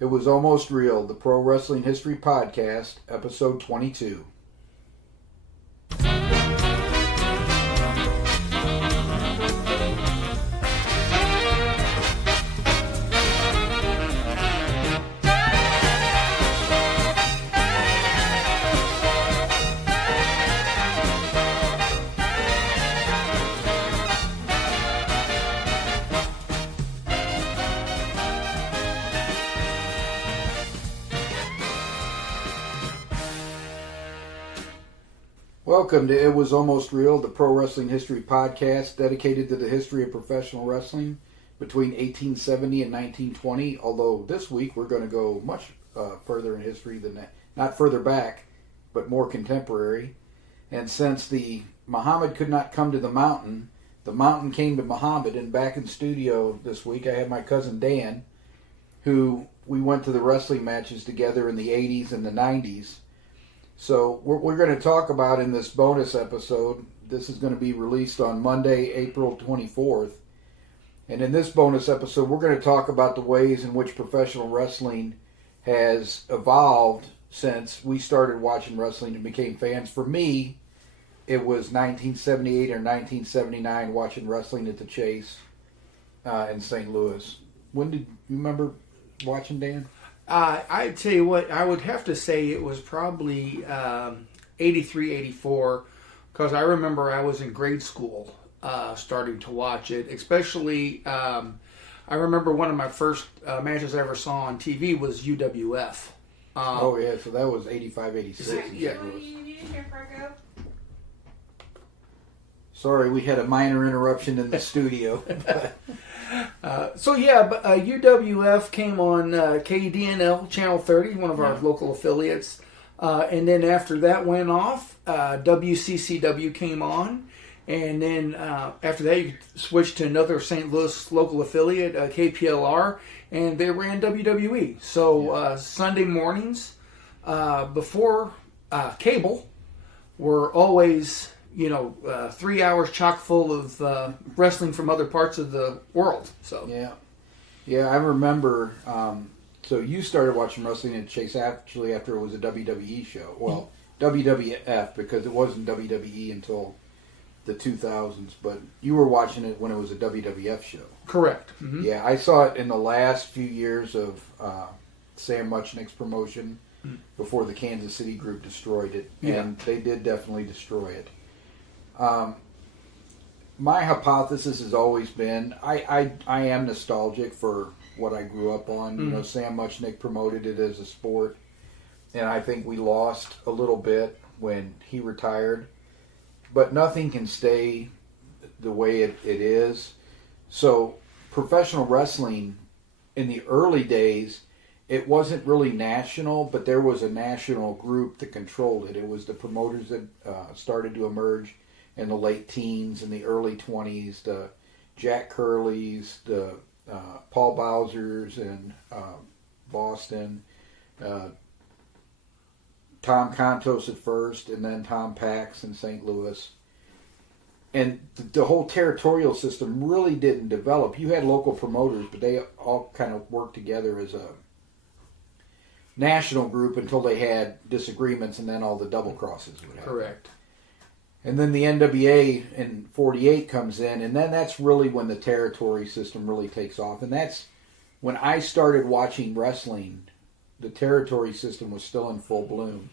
It Was Almost Real, the Pro Wrestling History Podcast, Episode 22. Welcome to It Was Almost Real, the Pro Wrestling History Podcast dedicated to the history of professional wrestling between 1870 and 1920, although this week we're going to go much further in history than that. Not further back, but more contemporary. And since the Muhammad could not come to the mountain came to Muhammad, and back in studio this week I have my cousin Dan, who we went to the wrestling matches together in the 80s and the 90s. So we're going to talk about in this bonus episode, this is going to be released on Monday, April 24th. And in this bonus episode, we're going to talk about the ways in which professional wrestling has evolved since we started watching wrestling and became fans. For me, it was 1978 or 1979 watching wrestling at the Chase in St. Louis. When did you remember watching, Dan? I tell you what, I would have to say it was probably 83, 84, because I remember I was in grade school starting to watch it. Especially, I remember one of my first matches I ever saw on TV was UWF. Oh, yeah, so that was 85, 86. Yeah. Sorry, we had a minor interruption in the studio. UWF came on KDNL Channel 30, one of our local affiliates. And then after that went off, WCCW came on. And then after that, you switched to another St. Louis local affiliate, KPLR, and they ran WWE. So Sunday mornings before cable were always 3 hours chock full of wrestling from other parts of the world. So yeah, I remember. So you started watching wrestling at Chase actually after it was a WWE show. Well, WWF, because it wasn't WWE until the 2000s. But you were watching it when it was a WWF show. Correct. Mm-hmm. Yeah, I saw it in the last few years of Sam Muchnick's promotion before the Kansas City group destroyed it, and they did definitely destroy it. My hypothesis has always been I am nostalgic for what I grew up on. Mm-hmm. Sam Muchnick promoted it as a sport, and I think we lost a little bit when he retired. But nothing can stay the way it is. So professional wrestling in the early days, it wasn't really national, but there was a national group that controlled it. It was the promoters that started to emerge in the late teens and the early 20s, the Jack Curleys, the Paul Bowsers in Boston, Tom Contos at first, and then Tom Pax in St. Louis. And the whole territorial system really didn't develop. You had local promoters, but they all kind of worked together as a national group until they had disagreements, and then all the double crosses would happen. Correct. And then the NWA in 48 comes in, and then that's really when the territory system really takes off. And that's when I started watching wrestling, the territory system was still in full bloom.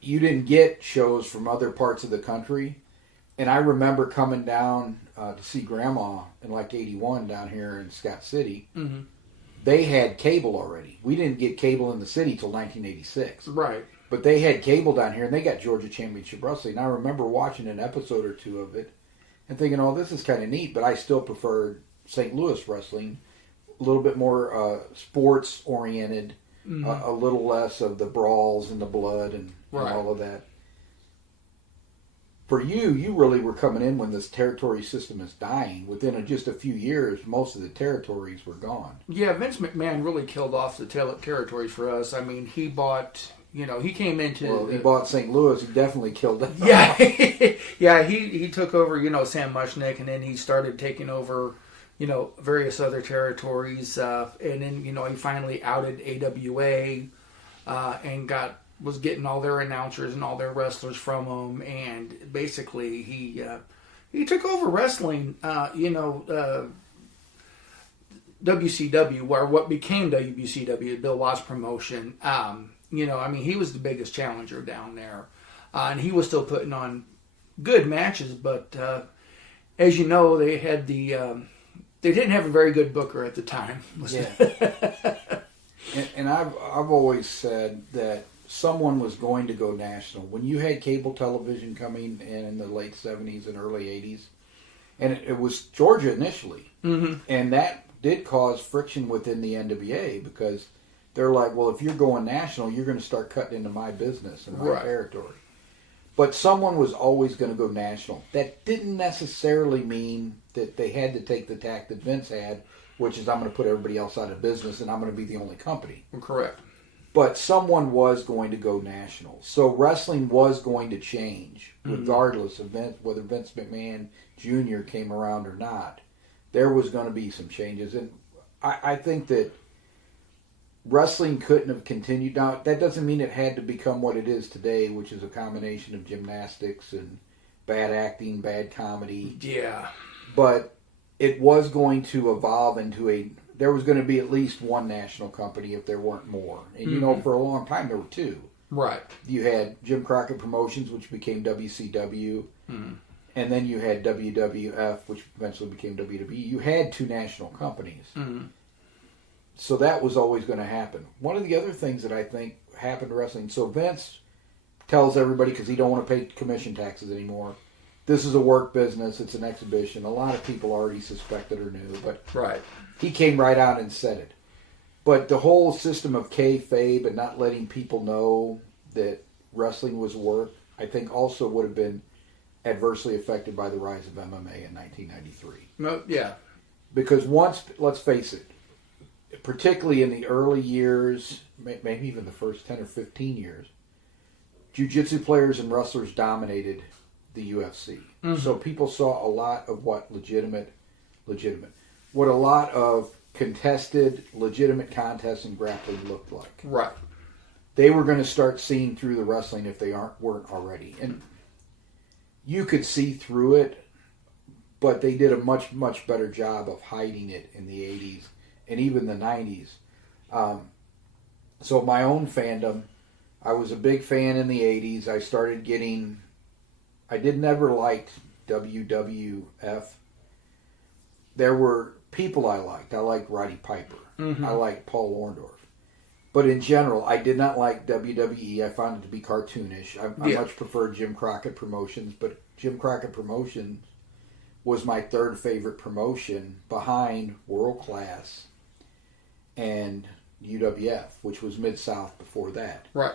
You didn't get shows from other parts of the country. And I remember coming down to see Grandma in like 81 down here in Scott City. Mm-hmm. They had cable already. We didn't get cable in the city till 1986. Right. But they had cable down here, and they got Georgia Championship Wrestling. And I remember watching an episode or two of it and thinking, oh, this is kind of neat, but I still preferred St. Louis wrestling, a little bit more sports-oriented, a little less of the brawls and the blood and all of that. For you really were coming in when this territory system is dying. Within just a few years, most of the territories were gone. Yeah, Vince McMahon really killed off the territories for us. I mean, he bought... he came into... Well, he bought St. Louis. He definitely killed it. Yeah, yeah. He took over, Sam Muchnick, and then he started taking over, various other territories, and then he finally outed AWA, and was getting all their announcers and all their wrestlers from them, and basically he took over wrestling. WCW, or what became WCW, Bill Watts promotion. He was the biggest challenger down there, and he was still putting on good matches. But as you know, they had they didn't have a very good booker at the time. Yeah. and I've always said that someone was going to go national. When you had cable television coming in the late 70s and early 80s, and it was Georgia initially, and that did cause friction within the NWA, because they're like, well, if you're going national, you're going to start cutting into my business and my territory. But someone was always going to go national. That didn't necessarily mean that they had to take the tack that Vince had, which is, I'm going to put everybody else out of business and I'm going to be the only company. Correct. But someone was going to go national. So wrestling was going to change, regardless of whether Vince McMahon Jr. came around or not. There was going to be some changes. And I think that wrestling couldn't have continued. Now, that doesn't mean it had to become what it is today, which is a combination of gymnastics and bad acting, bad comedy. Yeah. But it was going to evolve into there was going to be at least one national company if there weren't more. And, for a long time, there were two. Right. You had Jim Crockett Promotions, which became WCW. And then you had WWF, which eventually became WWE. You had two national companies. So that was always going to happen. One of the other things that I think happened to wrestling, so Vince tells everybody, because he don't want to pay commission taxes anymore, this is a work business, it's an exhibition. A lot of people already suspected or knew, but he came right out and said it. But the whole system of kayfabe and not letting people know that wrestling was work, I think also would have been adversely affected by the rise of MMA in 1993. Yeah. Because let's face it, particularly in the early years, maybe even the first 10 or 15 years, jiu-jitsu players and wrestlers dominated the UFC. So people saw a lot of what what a lot of contested, legitimate contests and grappling looked like. Right. They were going to start seeing through the wrestling if they weren't already. And you could see through it, but they did a much, much better job of hiding it in the 80s and even the 90s. So my own fandom, I was a big fan in the 80s. I never liked WWF. There were people I liked. I liked Roddy Piper. I liked Paul Orndorff. But in general, I did not like WWE. I found it to be cartoonish. I much preferred Jim Crockett Promotions, but Jim Crockett Promotions was my third favorite promotion behind World Class and UWF, which was Mid-South before that. Right.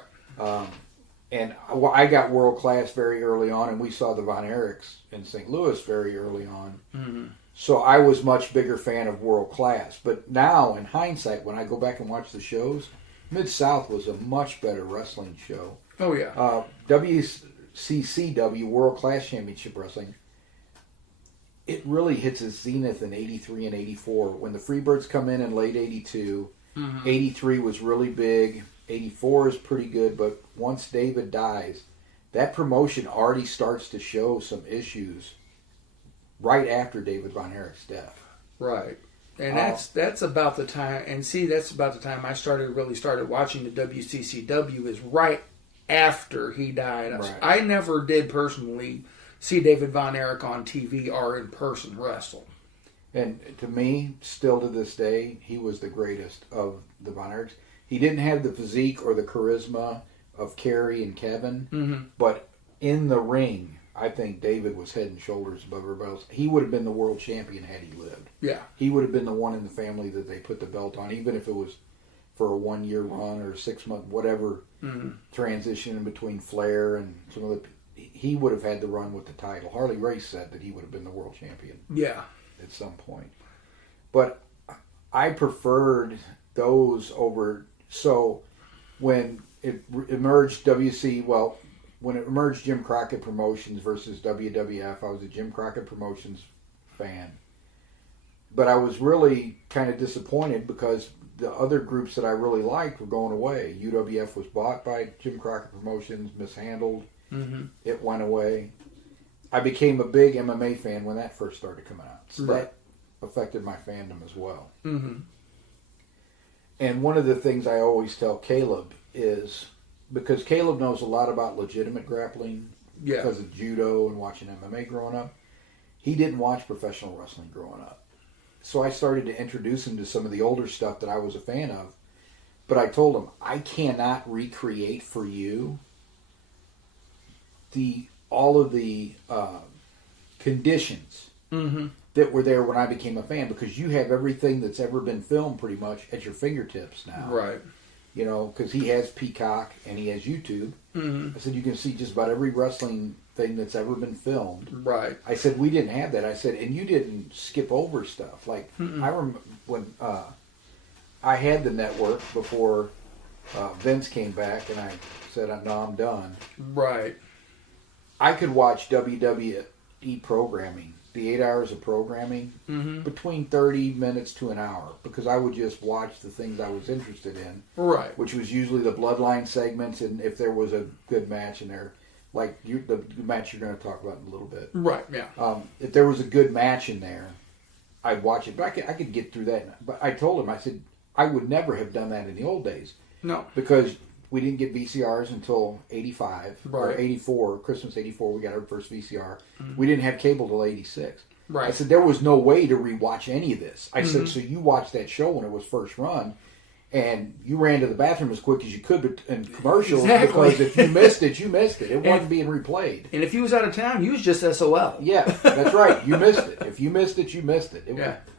And I got World Class very early on, and we saw the Von Erichs in St. Louis very early on. So I was much bigger fan of World Class. But now, in hindsight, when I go back and watch the shows, Mid-South was a much better wrestling show. Oh, yeah. WCCW, World Class Championship Wrestling, it really hits its zenith in 83 and 84. When the Freebirds come in late 82, 83 was really big. 84 is pretty good, but once David dies, that promotion already starts to show some issues right after David Von Erich's death. Right. And that's about the time, that's about the time I started watching the WCCW, is right after he died. Right. I never did personally see David Von Erich on TV or in person wrestle. And to me, still to this day, he was the greatest of the Von Erichs. He didn't have the physique or the charisma of Kerry and Kevin, but in the ring, I think David was head and shoulders above everybody else. He would have been the world champion had he lived. Yeah. He would have been the one in the family that they put the belt on, even if it was for a 1-year run or 6-month, whatever transition in between Flair and some of the... He would have had the run with the title. Harley Race said that he would have been the world champion. Yeah. At some point. But I preferred those over... So when it emerged when it emerged Jim Crockett Promotions versus WWF, I was a Jim Crockett Promotions fan. but I was really kind of disappointed because the other groups that I really liked were going away. UWF was bought by Jim Crockett Promotions, mishandled. Mm-hmm. It went away. I became a big MMA fan when that first started coming out. So that affected my fandom as well. Mm-hmm. And one of the things I always tell Caleb is, because Caleb knows a lot about legitimate grappling because of judo and watching MMA growing up, he didn't watch professional wrestling growing up. So I started to introduce him to some of the older stuff that I was a fan of. But I told him, I cannot recreate for you all of the conditions that were there when I became a fan, because you have everything that's ever been filmed pretty much at your fingertips now. Right. You know, because he has Peacock and he has YouTube. Mm-hmm. I said, you can see just about every wrestling thing that's ever been filmed. Right. I said, we didn't have that. I said, and you didn't skip over stuff. Like, I remember when I had the network before Vince came back, and I said, no, I'm done. Right. I could watch WWE programming, the 8 hours of programming, between 30 minutes to an hour, because I would just watch the things I was interested in. Right. Which was usually the bloodline segments, and if there was a good match in there, like the match you're going to talk about in a little bit. Right, yeah. If there was a good match in there, I'd watch it. But I could get through that. But I told him, I said, I would never have done that in the old days. No. Because we didn't get VCRs until 85 or Right. 84, Christmas 84, we got our first VCR. We didn't have cable till 86. Right. I said, there was no way to rewatch any of this. I said, so you watched that show when it was first run, and you ran to the bathroom as quick as you could in commercials, because if you missed it, you missed it. It wasn't being replayed. And if you was out of town, you was just SOL. Yeah, that's right. You missed it. If you missed it, you missed it.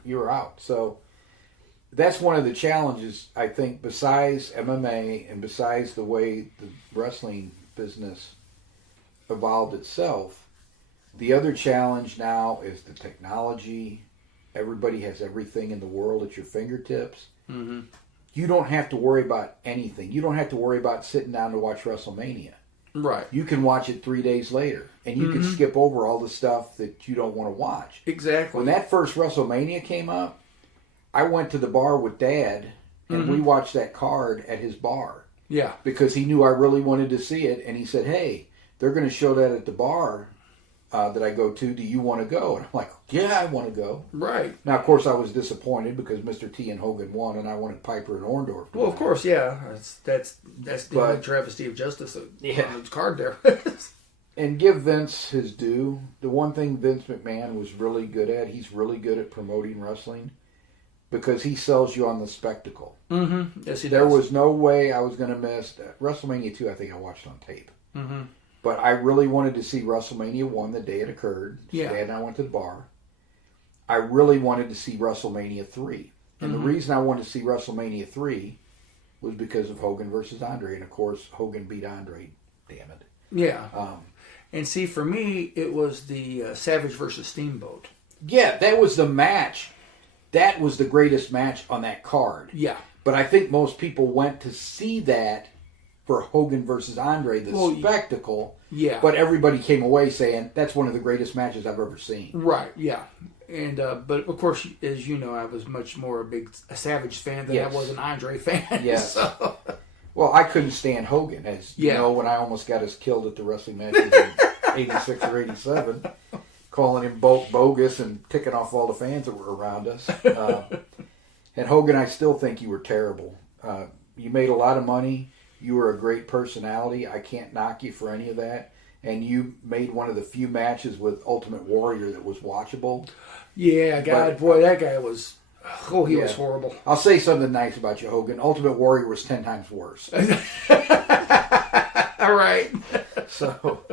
You were out. So that's one of the challenges, I think, besides MMA and besides the way the wrestling business evolved itself. The other challenge now is the technology. Everybody has everything in the world at your fingertips. Mm-hmm. You don't have to worry about anything. You don't have to worry about sitting down to watch WrestleMania. Right. You can watch it 3 days later, and you can skip over all the stuff that you don't want to watch. Exactly. When that first WrestleMania came up, I went to the bar with Dad, and we watched that card at his bar. Yeah. Because he knew I really wanted to see it, and he said, hey, they're going to show that at the bar that I go to. Do you want to go? And I'm like, yeah, I want to go. Right. Now, of course, I was disappointed because Mr. T and Hogan won, and I wanted Piper and Orndorff. Well, of course, yeah. That's the travesty of justice on the card there. And give Vince his due. The one thing Vince McMahon was really good at, he's really good at promoting wrestling, because he sells you on the spectacle. Mm-hmm. Yes, he does. There was no way I was going to miss WrestleMania 2. I think I watched on tape. Mm-hmm. But I really wanted to see WrestleMania 1 the day it occurred. Yeah. Dad and I went to the bar. I really wanted to see WrestleMania 3. And the reason I wanted to see WrestleMania 3 was because of Hogan versus Andre. And, of course, Hogan beat Andre. Damn it. Yeah. And see, for me, it was the Savage versus Steamboat. Yeah, that was the match. That was the greatest match on that card. Yeah. But I think most people went to see that for Hogan versus Andre, the spectacle. Yeah. But everybody came away saying, that's one of the greatest matches I've ever seen. Right, yeah. And but, of course, as you know, I was much more a Savage fan than I was an Andre fan. Yes. So. Well, I couldn't stand Hogan, as you know, when I almost got us killed at the wrestling matches in 86 or 87, calling him bogus and ticking off all the fans that were around us. And Hogan, I still think you were terrible. You made a lot of money. You were a great personality. I can't knock you for any of that. And you made one of the few matches with Ultimate Warrior that was watchable. Yeah, God, boy, that guy was... Oh, he was horrible. I'll say something nice about you, Hogan. Ultimate Warrior was 10 times worse. All right. So,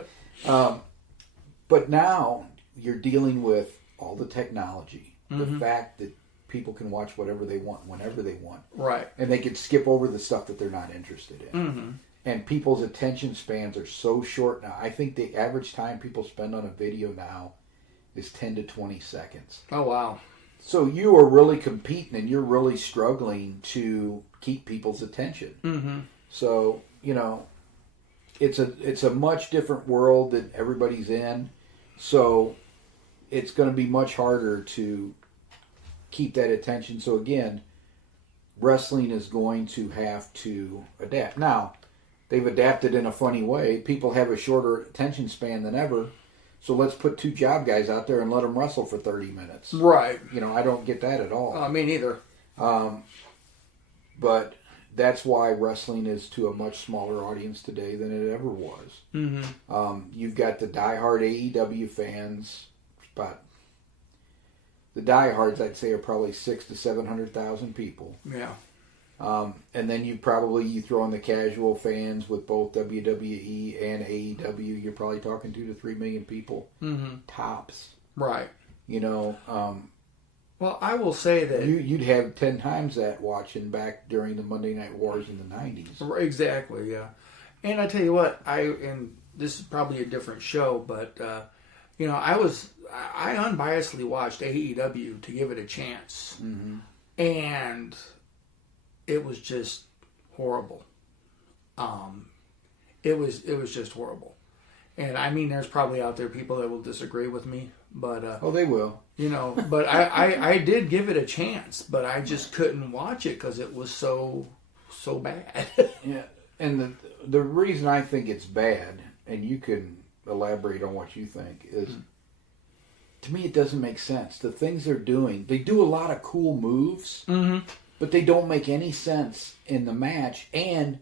but now you're dealing with all the technology. The fact that people can watch whatever they want, whenever they want. Right. And they can skip over the stuff that they're not interested in. And people's attention spans are so short now. I think the average time people spend on a video now is 10 to 20 seconds. Oh, wow. So you are really competing, and you're really struggling to keep people's attention. So, you know, it's a much different world that everybody's in. So it's going to be much harder to keep that attention. So again, wrestling is going to have to adapt. Now, they've adapted in a funny way. People have a shorter attention span than ever. So let's put two job guys out there and let them wrestle for 30 minutes. Right. I don't get that at all. Me neither. But that's why wrestling is to a much smaller audience today than it ever was. Mm-hmm. You've got the diehard AEW fans, but the diehards, I'd say, are probably 600,000 to 700,000 people. Yeah. And then you throw in the casual fans with both WWE and AEW. You're probably talking 2 to 3 million people, tops. Right. Well, I will say that you'd have 10 times that watching back during the Monday Night Wars in the 90s. Exactly. Yeah. And I tell you what, and this is probably a different show, but I unbiasedly watched AEW to give it a chance, and it was just horrible. It was just horrible. And I mean, there's probably out there people that will disagree with me, but they will. But I did give it a chance, but I just couldn't watch it because it was so bad. Yeah, and the reason I think it's bad, and you can elaborate on what you think, is to me it doesn't make sense. The things they're doing, they do a lot of cool moves, but they don't make any sense in the match. And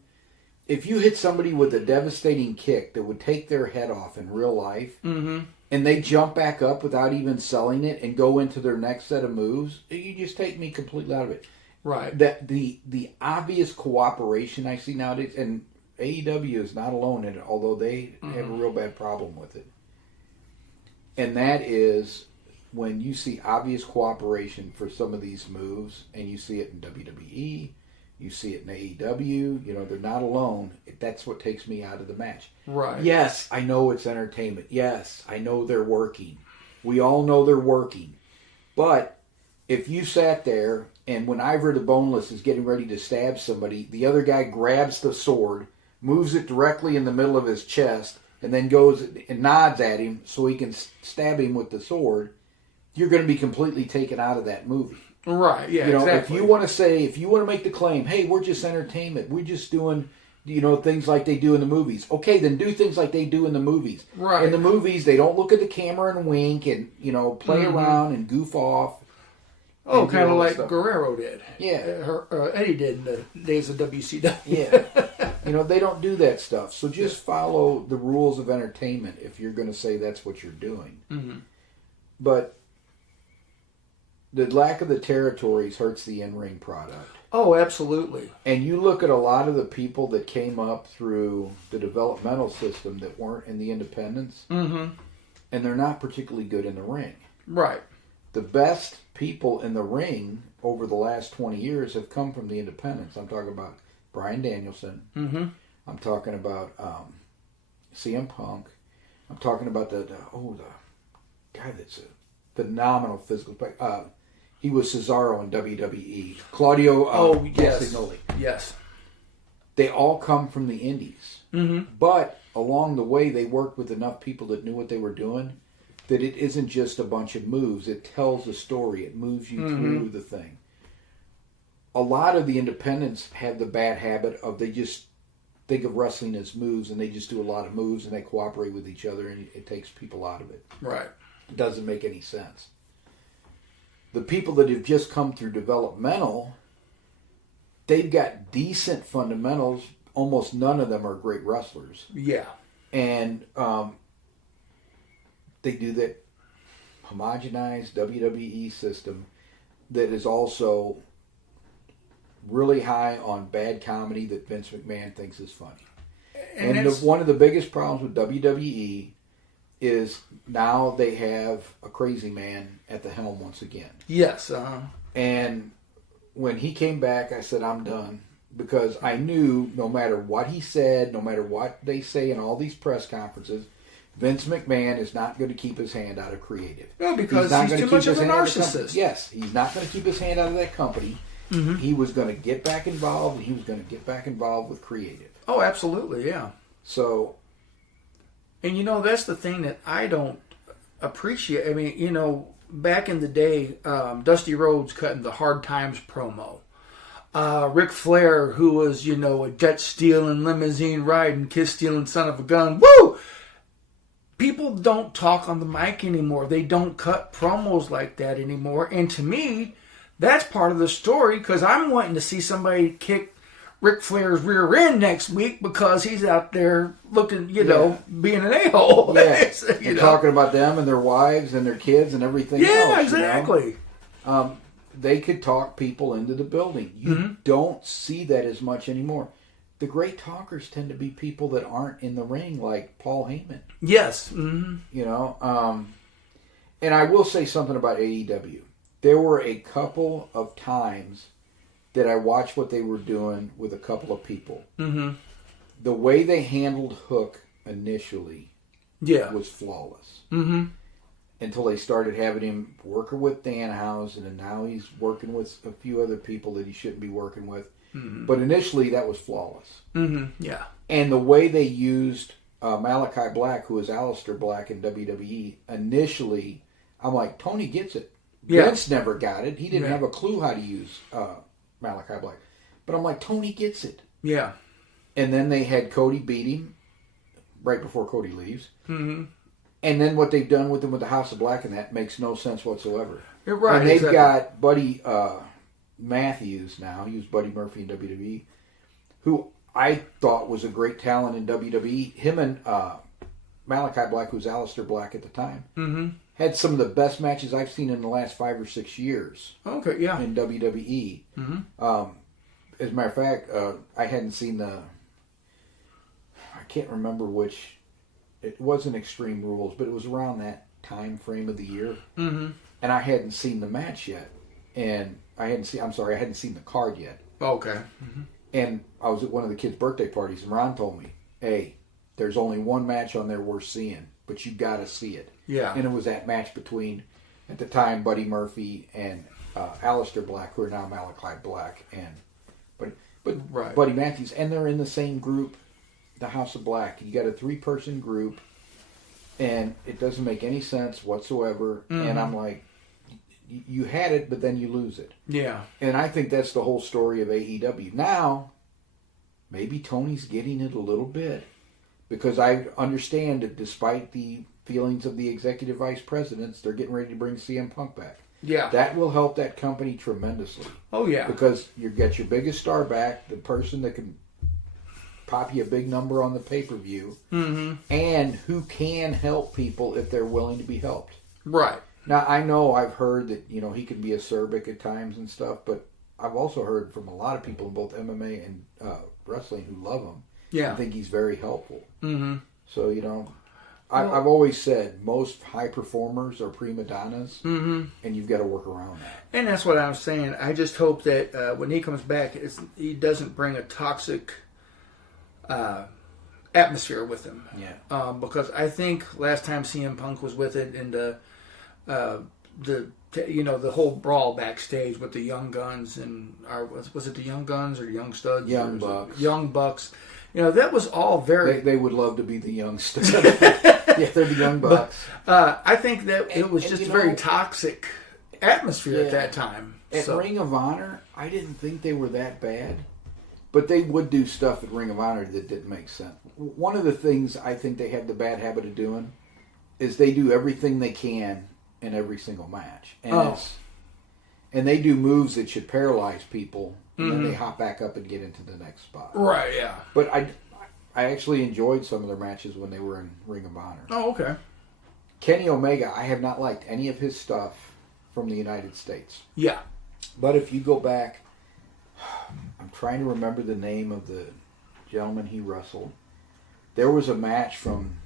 if you hit somebody with a devastating kick that would take their head off in real life, and they jump back up without even selling it and go into their next set of moves, you just take me completely out of it. Right. That the obvious cooperation I see nowadays, and AEW is not alone in it, although they have a real bad problem with it. And that is when you see obvious cooperation for some of these moves, and you see it in WWE, you see it in AEW, they're not alone. That's what takes me out of the match. Right. Yes, I know it's entertainment. Yes, I know they're working. We all know they're working. But if you sat there and when Ivor the Boneless is getting ready to stab somebody, the other guy grabs the sword, moves it directly in the middle of his chest, and then goes and nods at him so he can stab him with the sword, you're going to be completely taken out of that movie. Right, yeah, exactly. If you want to make the claim, hey, we're just entertainment, we're just doing, things like they do in the movies. Okay, then do things like they do in the movies. Right. In the movies, they don't look at the camera and wink and, play around and goof off. Oh, kind of like Guerrero did. Yeah. Eddie did in the days of WCW. Yeah. They don't do that stuff. So just follow the rules of entertainment if you're going to say that's what you're doing. But the lack of the territories hurts the in-ring product. Oh, absolutely. And you look at a lot of the people that came up through the developmental system that weren't in the independents, and they're not particularly good in the ring. Right. The best people in the ring over the last 20 years have come from the independents. I'm talking about Bryan Danielson. I'm talking about CM Punk. I'm talking about the guy that's a phenomenal physical player. He was Cesaro in WWE. Claudio Castagnoli. Yes. They all come from the indies. But along the way, they worked with enough people that knew what they were doing that it isn't just a bunch of moves. It tells a story. It moves you through the thing. A lot of the independents have the bad habit of they just think of wrestling as moves, and they just do a lot of moves, and they cooperate with each other, and it takes people out of it. Right. It doesn't make any sense. The people that have just come through developmental, they've got decent fundamentals. Almost none of them are great wrestlers. Yeah. And they do that homogenized WWE system that is also really high on bad comedy that Vince McMahon thinks is funny. And one of the biggest problems with WWE is now they have a crazy man at the helm once again. Yes. And when he came back, I said, I'm done. Because I knew no matter what he said, no matter what they say in all these press conferences, Vince McMahon is not going to keep his hand out of creative. No, because he's too much of a narcissist. Yes, he's not going to keep his hand out of that company. He was going to get back involved, and he was going to get back involved with creative. Oh, absolutely, yeah. So... And, that's the thing that I don't appreciate. I mean, back in the day, Dusty Rhodes cutting the Hard Times promo. Ric Flair, who was, a jet stealing, limousine riding, kiss stealing son of a gun. Woo! People don't talk on the mic anymore. They don't cut promos like that anymore. And to me, that's part of the story, because I'm wanting to see somebody kick Ric Flair's rear end next week because he's out there looking, being an a-hole. Yeah, and talking about them and their wives and their kids and everything else. Yeah, exactly. They could talk people into the building. You don't see that as much anymore. The great talkers tend to be people that aren't in the ring, like Paul Heyman. Yes. Mm-hmm. And I will say something about AEW. There were a couple of times that I watched what they were doing with a couple of people. Mm-hmm. The way they handled Hook initially was flawless. Mm-hmm. Until they started having him working with Danhausen, and now he's working with a few other people that he shouldn't be working with. Mm-hmm. But initially, that was flawless. Mm-hmm. Yeah. And the way they used Malachi Black, who is Aleister Black in WWE, initially, I'm like, Tony gets it. Yeah. Vince never got it. He didn't have a clue how to use Malachi Black. But I'm like, Tony gets it. Yeah. And then they had Cody beat him right before Cody leaves. Mm-hmm. And then what they've done with him with the House of Black and that makes no sense whatsoever. You're right. And they've got Buddy Matthews now. He was Buddy Murphy in WWE, who I thought was a great talent in WWE. Him and Malachi Black, who's Aleister Black at the time, had some of the best matches I've seen in the last 5 or 6 years. Okay, yeah. In WWE. Mm-hmm. As a matter of fact, I hadn't seen I can't remember which. It wasn't Extreme Rules, but it was around that time frame of the year. Mm-hmm. And I hadn't seen the match yet. And I hadn't seen the card yet. Okay. Mm-hmm. And I was at one of the kids' birthday parties, and Ron told me, hey, there's only one match on there worth seeing, but you got to see it. Yeah. And it was that match between, at the time, Buddy Murphy and Aleister Black, who are now Malachi Black, but right. Buddy Matthews. And they're in the same group, the House of Black. You got a 3-person group, and it doesn't make any sense whatsoever. Mm-hmm. And I'm like, you had it, but then you lose it. Yeah. And I think that's the whole story of AEW. Now, maybe Tony's getting it a little bit, because I understand that despite the feelings of the executive vice presidents, they're getting ready to bring CM Punk back. Yeah. That will help that company tremendously. Oh, yeah. Because you get your biggest star back, the person that can pop you a big number on the pay-per-view, and who can help people if they're willing to be helped. Right. Now, I know I've heard that, he can be acerbic at times and stuff, but I've also heard from a lot of people in both MMA and wrestling who love him. Yeah. I think he's very helpful. Mm-hmm. So, I've always said most high performers are prima donnas, and you've got to work around that. And that's what I was saying. I just hope that when he comes back, he doesn't bring a toxic atmosphere with him. Yeah. Because I think last time CM Punk was with it, and the whole brawl backstage with the Young Guns and was it the Young Guns or Young Studs? Young Bucks. Young Bucks. That was all very. They would love to be the Young Studs. Yeah, they're the Young Bucks. But, I think that it was just a very toxic atmosphere at that time. At Ring of Honor, I didn't think they were that bad. But they would do stuff at Ring of Honor that didn't make sense. One of the things I think they have the bad habit of doing is they do everything they can in every single match. And they do moves that should paralyze people, and then they hop back up and get into the next spot. Right, yeah. But I actually enjoyed some of their matches when they were in Ring of Honor. Oh, okay. Kenny Omega, I have not liked any of his stuff from the United States. Yeah. But if you go back, I'm trying to remember the name of the gentleman he wrestled. There was a match from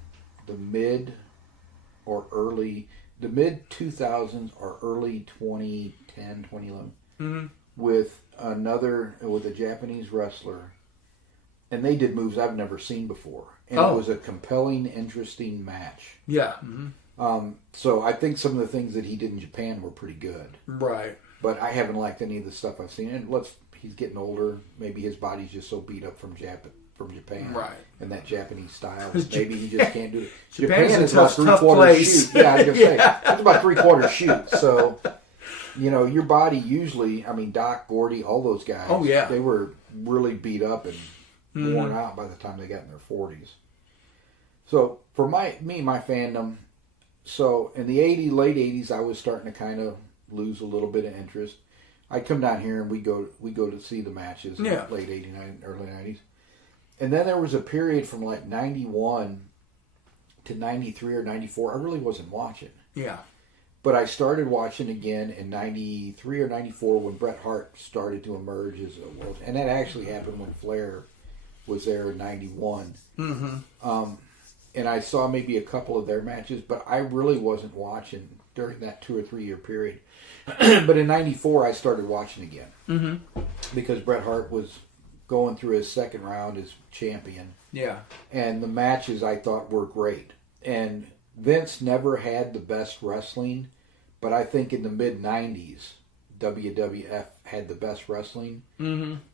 the mid 2000s or early 2010, 2011 with a Japanese wrestler, and they did moves I've never seen before, and it was a compelling, interesting match. Yeah. So I think some of the things that he did in Japan were pretty good. Right. But I haven't liked any of the stuff I've seen. And he's getting older. Maybe his body's just so beat up from from Japan. Right. And that Japanese style. Maybe he just can't do it. Japan's Japan is a about tough 3/4 place. shoot. Yeah, I was going to Yeah. say. It's about 3/4 shoot. So, your body usually, Doc, Gordy, all those guys. Oh, yeah. They were really beat up and worn out by the time they got in their 40s. So, for my fandom, so in the late 80s, I was starting to kind of lose a little bit of interest. I'd come down here and we go to see the matches in the late 89, early 90s. And then there was a period from like 91 to 93 or 94. I really wasn't watching. Yeah. But I started watching again in 93 or 94 when Bret Hart started to emerge as a world. And that actually happened when Flair was there in 91. Mm-hmm. And I saw maybe a couple of their matches, but I really wasn't watching during that 2 or 3 year period. But in 94, I started watching again. Because Bret Hart was going through his second round as champion. Yeah. And the matches I thought were great. And Vince never had the best wrestling, but I think in the mid-90s, WWF had the best wrestling.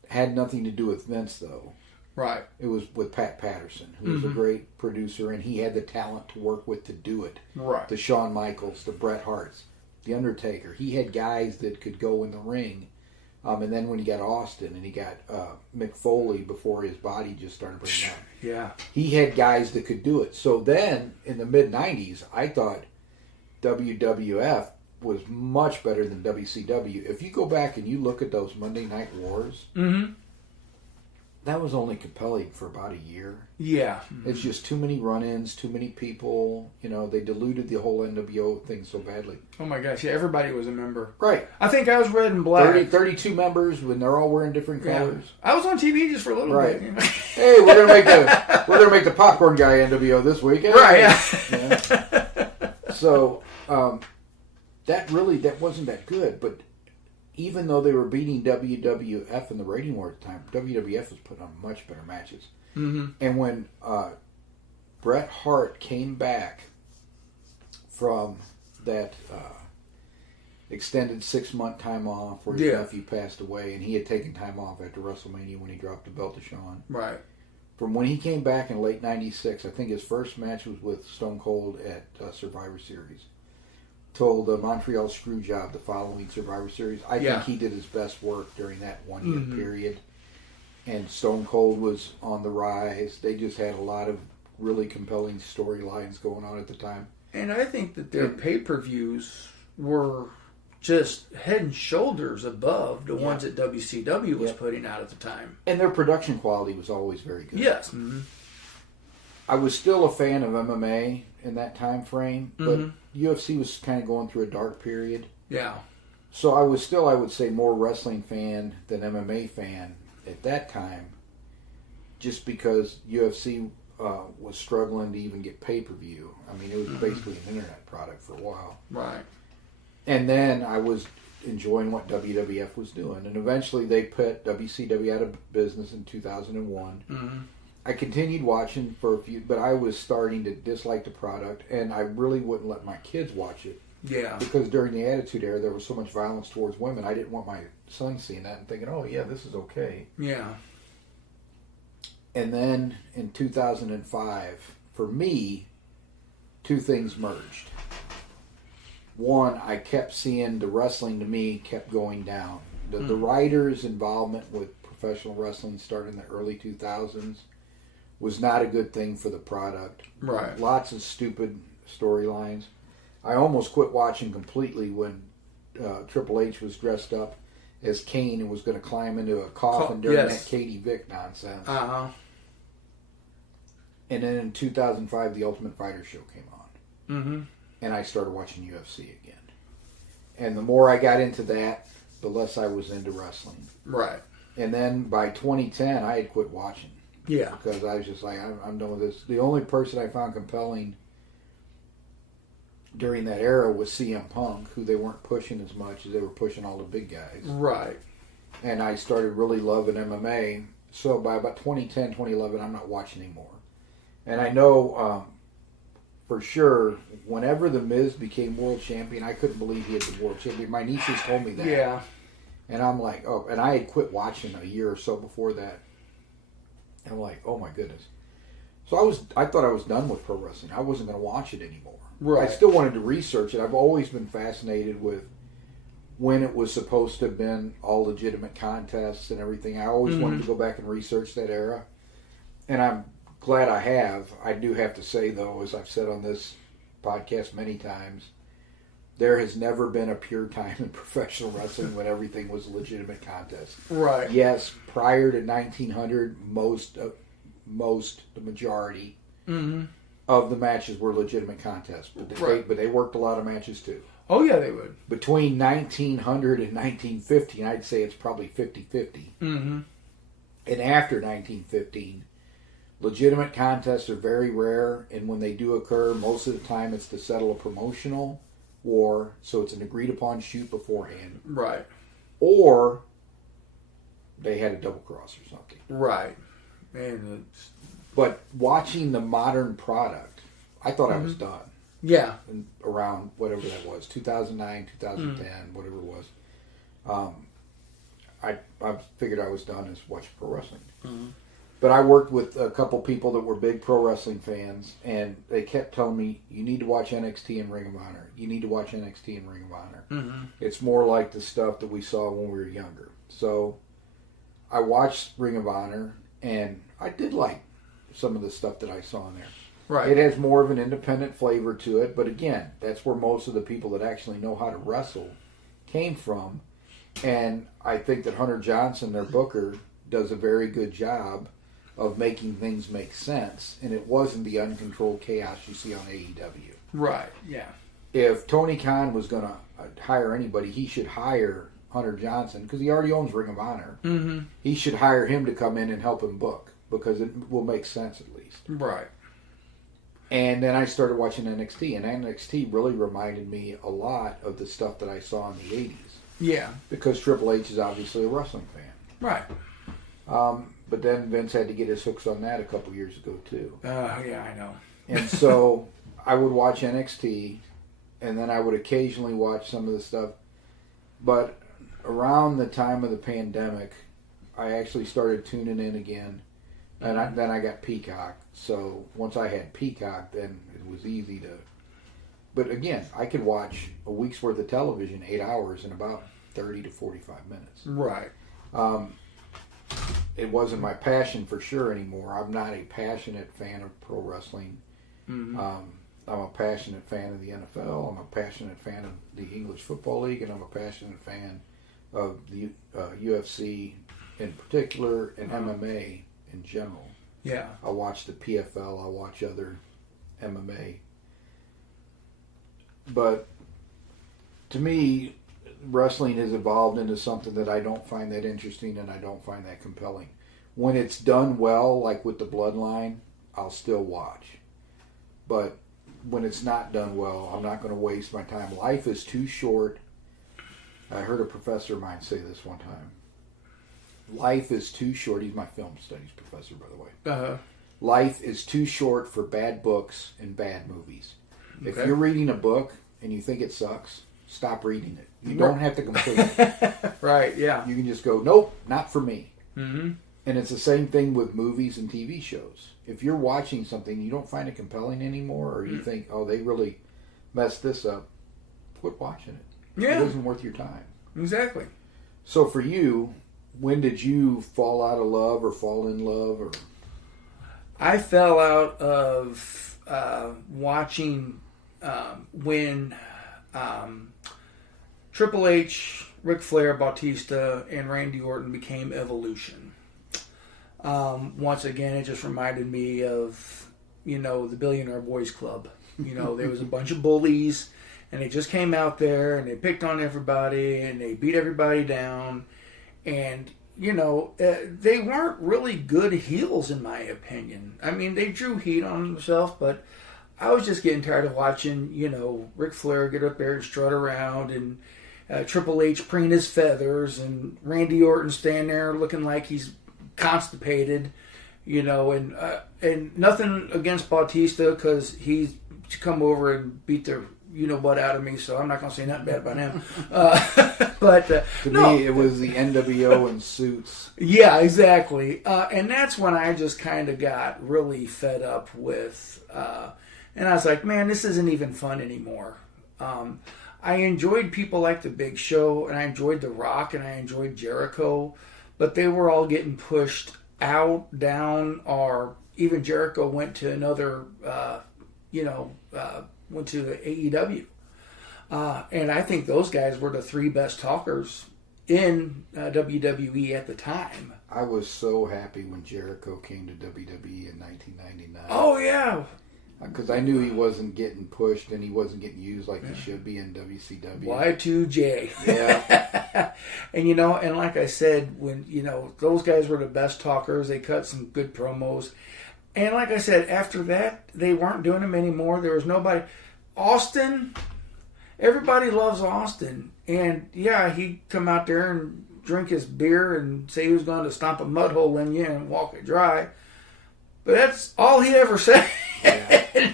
Had nothing to do with Vince, though. Right. It was with Pat Patterson, who was a great producer, and he had the talent to work with to do it. Right. The Shawn Michaels, the Bret Harts, the Undertaker. He had guys that could go in the ring. And then when he got Austin and he got Mick Foley before his body just started breaking down. Yeah. He had guys that could do it. So then, in the mid-90s, I thought WWF was much better than WCW. If you go back and you look at those Monday Night Wars, that was only compelling for about a year. Yeah. It's just too many run-ins, too many people. They diluted the whole NWO thing so badly. Oh my gosh, yeah, everybody was a member. Right. I think I was red and black. 32 members when they're all wearing different colors. I was on TV just for a little bit. Hey, we're gonna make the popcorn guy NWO this week. Right, yeah. So that wasn't that good, but even though they were beating WWF in the rating war at the time, WWF was putting on much better matches. And when Bret Hart came back from that extended 6-month time off where his nephew passed away, and he had taken time off after WrestleMania when he dropped the belt to Shawn. Right. From when he came back in late 96, I think his first match was with Stone Cold at Survivor Series. Told Montreal Screwjob the following Survivor Series. I think he did his best work during that 1 year period. And Stone Cold was on the rise. They just had a lot of really compelling storylines going on at the time. And I think that their pay-per-views were just head and shoulders above the ones that WCW was putting out at the time. And their production quality was always very good. Yes. I was still a fan of MMA in that time frame, but UFC was kind of going through a dark period. Yeah. So I was still, I would say, more wrestling fan than MMA fan at that time, just because UFC was struggling to even get pay-per-view. I mean, it was basically an internet product for a while. Right. And then I was enjoying what WWF was doing. And eventually they put WCW out of business in 2001. I continued watching for a few, but I was starting to dislike the product, and I really wouldn't let my kids watch it. Yeah. Because during the Attitude Era, there was so much violence towards women. I didn't want my son seeing that and thinking, oh, yeah, this is okay. Yeah. And then in 2005, for me, two things merged. One, I kept seeing the wrestling to me kept going down. The writers' involvement with professional wrestling starting in the early 2000s was not a good thing for the product. Right. Lots of stupid storylines. I almost quit watching completely when Triple H was dressed up as Kane and was going to climb into a coffin during that Katie Vick nonsense. And then in 2005, the Ultimate Fighter show came on. And I started watching UFC again. And the more I got into that, the less I was into wrestling. Right. And then by 2010, I had quit watching. Yeah. Because I was just like, I'm done with this. The only person I found compelling during that era was CM Punk, who they weren't pushing as much as they were pushing all the big guys. Right. And I started really loving MMA. So by about 2010, 2011, I'm not watching anymore. And I know for sure, whenever The Miz became world champion, I couldn't believe he had been world champion. My nieces told me that. Yeah. And I'm like, oh, and I had quit watching a year or so before that. And I'm like, oh my goodness. So I thought I was done with pro wrestling. I wasn't going to watch it anymore. Right. I still wanted to research it. I've always been fascinated with when it was supposed to have been all legitimate contests and everything. I always wanted to go back and research that era. And I'm glad I have. I do have to say, though, as I've said on this podcast many times, there has never been a pure time in professional wrestling when everything was a legitimate contest. Right. Yes, prior to 1900, the majority of the matches were legitimate contests. But they worked a lot of matches too. Oh, yeah, they would. Between 1900 and 1915, I'd say it's probably 50-50. And after 1915, legitimate contests are very rare, and when they do occur, most of the time it's to settle a promotional war, so it's an agreed-upon shoot beforehand. Right. Or they had a double cross or something. Right. Man, but watching the modern product, I thought I was done. Yeah. Around whatever that was, 2009, 2010, whatever it was. I figured I was done as watching pro wrestling. But I worked with a couple people that were big pro wrestling fans, and they kept telling me, you need to watch NXT and Ring of Honor. You need to watch NXT and Ring of Honor. It's more like the stuff that we saw when we were younger. So I watched Ring of Honor, and I did like some of the stuff that I saw in there. Right. It has more of an independent flavor to it, but again, that's where most of the people that actually know how to wrestle came from. And I think that Hunter Johnson, their booker, does a very good job of making things make sense, and it wasn't the uncontrolled chaos you see on AEW. Right, yeah. If Tony Khan was going to hire anybody, he should hire Hunter Johnson, because he already owns Ring of Honor. He should hire him to come in and help him book, because it will make sense at least. Right. And then I started watching NXT, and NXT really reminded me a lot of the stuff that I saw in the 80s. Yeah. Because Triple H is obviously a wrestling fan. Right. But then Vince had to get his hooks on that a couple years ago, too. Yeah, I know. And so I would watch NXT, and then I would occasionally watch some of the stuff. But around the time of the pandemic, I actually started tuning in again. And then I got Peacock. So once I had Peacock, then it was easy to... But again, I could watch a week's worth of television, 8 hours, in about 30 to 45 minutes. Right. It wasn't my passion for sure anymore. I'm not a passionate fan of pro wrestling. I'm a passionate fan of the NFL. I'm a passionate fan of the English Football League, and I'm a passionate fan of the UFC in particular and MMA in general. Yeah. I watch the PFL. I watch other MMA. But to me, wrestling has evolved into something that I don't find that interesting and I don't find that compelling. When it's done well, like with the Bloodline, I'll still watch. But when it's not done well, I'm not going to waste my time. Life is too short. I heard a professor of mine say this one time. Life is too short. He's my film studies professor, by the way. Life is too short for bad books and bad movies. Okay. If you're reading a book and you think it sucks, stop reading it. You don't have to complete it. Right, yeah. You can just go, nope, not for me. And it's the same thing with movies and TV shows. If you're watching something you don't find it compelling anymore, or you think, oh, they really messed this up, quit watching it. Yeah. It isn't worth your time. Exactly. So for you, when did you fall out of love or fall in love? Or I fell out of watching when Triple H, Ric Flair, Bautista, and Randy Orton became Evolution. Once again, it just reminded me of, the Billionaire Boys Club. There was a bunch of bullies, and they just came out there, and they picked on everybody, and they beat everybody down. And, they weren't really good heels, in my opinion. I mean, they drew heat on themselves, but I was just getting tired of watching, Ric Flair get up there and strut around, and Triple H preen his feathers, and Randy Orton stand there looking like he's constipated, and nothing against Bautista, because he's come over and beat the you know what out of me, so I'm not going to say nothing bad about him. But to me, it was the NWO in suits. Yeah, exactly. And that's when I just kind of got really fed up with, and I was like, man, this isn't even fun anymore. I enjoyed people like The Big Show, and I enjoyed The Rock, and I enjoyed Jericho, but they were all getting pushed out, down, or even Jericho went to another, went to AEW. And I think those guys were the three best talkers in WWE at the time. I was so happy when Jericho came to WWE in 1999. Oh, yeah. Because I knew he wasn't getting pushed and he wasn't getting used like he should be in WCW. Y2J. Yeah. And like I said, when, those guys were the best talkers, they cut some good promos. And like I said, after that, they weren't doing them anymore. There was nobody. Austin, everybody loves Austin. And yeah, he'd come out there and drink his beer and say he was going to stomp a mud hole in you and walk it dry. But that's all he ever said.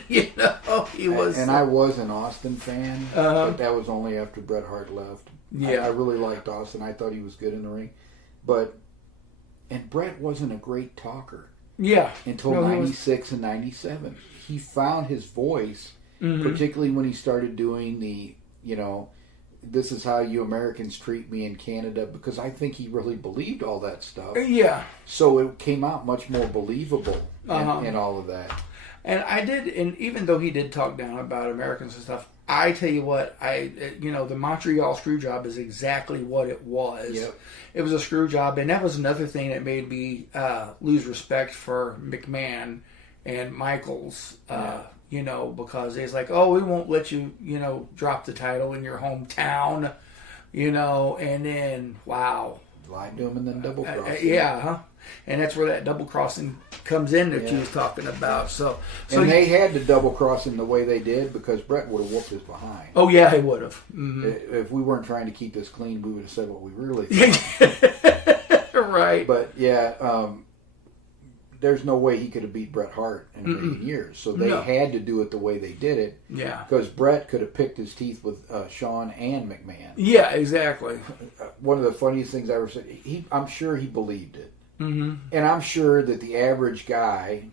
Yeah. He was. And I was an Austin fan, but that was only after Bret Hart left. Yeah. I really liked Austin. I thought he was good in the ring. And Bret wasn't a great talker. Yeah. Until 96 and 97. He found his voice, particularly when he started doing the, this is how you Americans treat me in Canada, because I think he really believed all that stuff. Yeah. So it came out much more believable in all of that. And I did, and even though he did talk down about Americans and stuff, I tell you what, the Montreal screw job is exactly what it was. Yep. It was a screw job, and that was another thing that made me lose respect for McMahon and Michaels, because it's like, oh, we won't let you, drop the title in your hometown, and then, wow. Lied to him and then double crossed. And that's where that double crossing comes in that you was talking about. So they had to double cross him the way they did because Bret would have whooped his behind. Oh yeah, he would have. Mm-hmm. If we weren't trying to keep this clean, we would have said what we really thought. Right. But yeah, there's no way he could have beat Bret Hart in a million years. So they had to do it the way they did it. Yeah. Because Bret could have picked his teeth with Shawn and McMahon. Yeah, exactly. One of the funniest things I ever said, I'm sure he believed it. Mm-hmm. And I'm sure that the average guy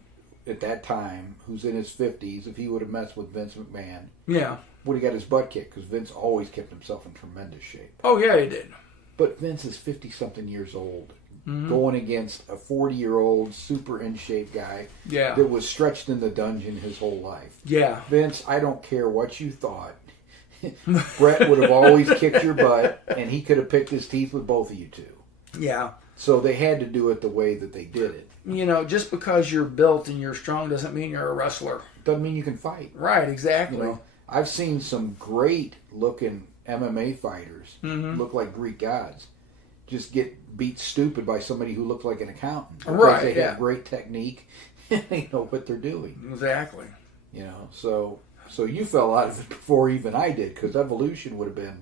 at that time, who's in his 50s, if he would have messed with Vince McMahon, would have got his butt kicked because Vince always kept himself in tremendous shape. Oh, yeah, he did. But Vince is 50-something years old, going against a 40-year-old, super in-shape guy that was stretched in the dungeon his whole life. Yeah. Vince, I don't care what you thought. Bret would have always kicked your butt, and he could have picked his teeth with both of you two. Yeah. So they had to do it the way that they did it. Just because you're built and you're strong doesn't mean you're a wrestler. Doesn't mean you can fight. Right, exactly. I've seen some great-looking MMA fighters look like Greek gods just get beat stupid by somebody who looked like an accountant. Because they have great technique and they know what they're doing. Exactly. So you fell out of it before even I did, because Evolution would have been,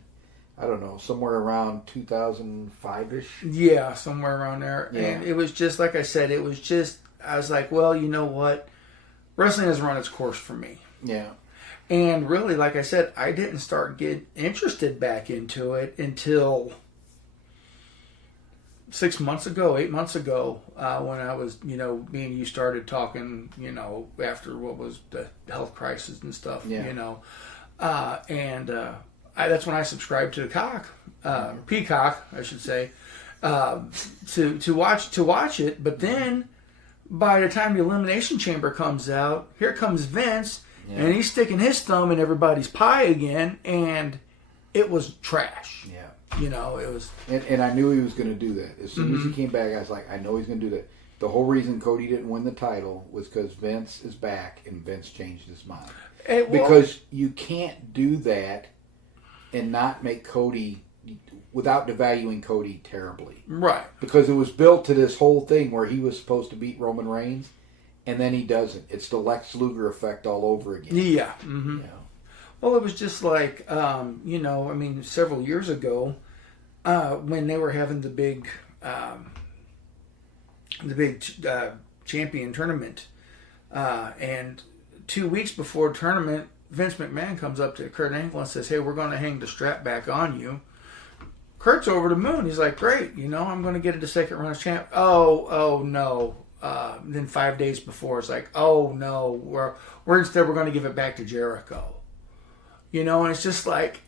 I don't know, somewhere around 2005-ish. Yeah, somewhere around there. Yeah. And it was just, like I said, I was like, well, you know what? Wrestling has run its course for me. Yeah. And really, like I said, I didn't start getting interested back into it until 8 months ago, when I was, me and you started talking, after what was the health crisis and stuff, that's when I subscribed to the Peacock, I should say, to watch it. But then, by the time the Elimination Chamber comes out, here comes Vince, and he's sticking his thumb in everybody's pie again, and it was trash. Yeah. It was... And I knew he was going to do that. As soon as he came back, I was like, I know he's going to do that. The whole reason Cody didn't win the title was because Vince is back, and Vince changed his mind. Because you can't do that and not make Cody, without devaluing Cody terribly. Right. Because it was built to this whole thing where he was supposed to beat Roman Reigns, and then he doesn't. It's the Lex Luger effect all over again. Yeah. Mm-hmm. Well, it was just like, several years ago, when they were having the big champion tournament, and 2 weeks before tournament, Vince McMahon comes up to Kurt Angle and says, "Hey, we're going to hang the strap back on you." Kurt's over the moon. He's like, "Great, I'm going to get it to second run as champ." Oh no. Then 5 days before, it's like, "Oh no, we're instead we're going to give it back to Jericho." And it's just like,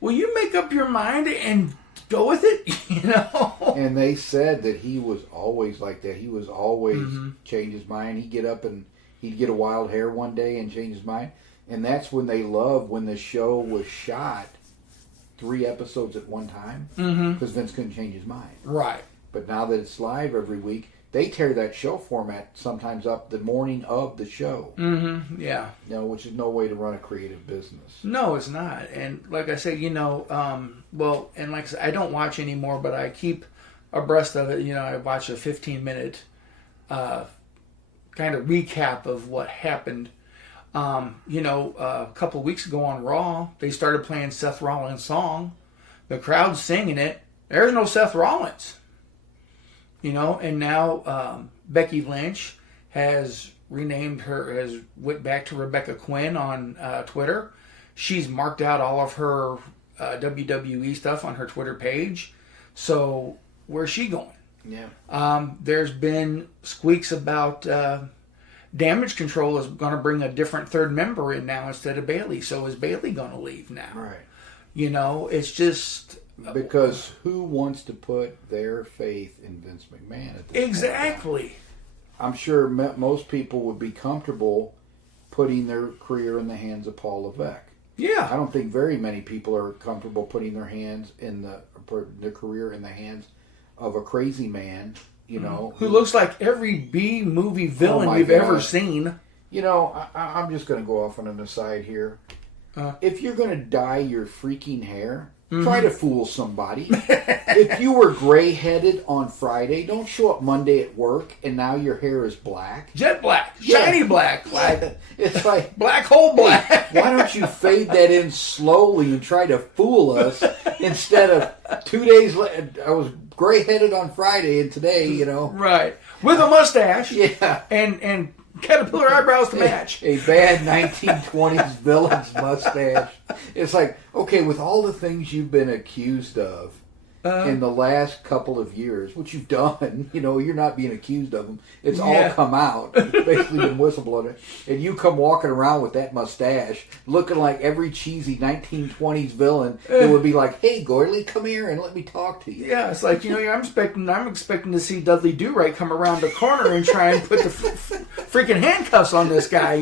will you make up your mind and go with it? And they said that he was always like that. He was always change his mind. He'd get up and he'd get a wild hair one day and change his mind. And that's when they loved when the show was shot 3 episodes at one time because Vince couldn't change his mind. Right. But now that it's live every week, they tear that show format sometimes up the morning of the show. Yeah. Which is no way to run a creative business. No, it's not. And like I said, and like I said, I don't watch anymore, but I keep abreast of it. I watch a 15-minute kind of recap of what happened. A couple of weeks ago on Raw, they started playing Seth Rollins' song. The crowd's singing it. There's no Seth Rollins. And now Becky Lynch has went back to Rebecca Quinn on Twitter. She's marked out all of her WWE stuff on her Twitter page. So where's she going? Yeah. There's been squeaks about Damage Control is going to bring a different third member in now instead of Bayley. So is Bayley going to leave now? Right. It's just... Because who wants to put their faith in Vince McMahon at this Exactly. point? I'm sure most people would be comfortable putting their career in the hands of Paul Levesque. Yeah. I don't think very many people are comfortable putting their career in the hands of a crazy man, who looks like every B movie villain you've ever seen. I'm just going to go off on an aside here. If you're going to dye your freaking hair, try to fool somebody. If you were gray-headed on Friday, don't show up Monday at work and now your hair is black. Jet black. Shiny black. Yeah. It's like... black hole black. Hey, why don't you fade that in slowly and try to fool us instead of 2 days later? I was gray-headed on Friday and today, Right. With a mustache. Yeah. And caterpillar eyebrows to match. A bad 1920s villain's mustache. It's like, okay, with all the things you've been accused of in the last couple of years, which you've done, you're not being accused of them. It's all come out. It's basically been whistleblowing. And you come walking around with that mustache, looking like every cheesy 1920s villain that would be like, "Hey, Gorley, come here and let me talk to you." Yeah, it's like, I'm expecting to see Dudley Do-Right come around the corner and try and put the freaking handcuffs on this guy,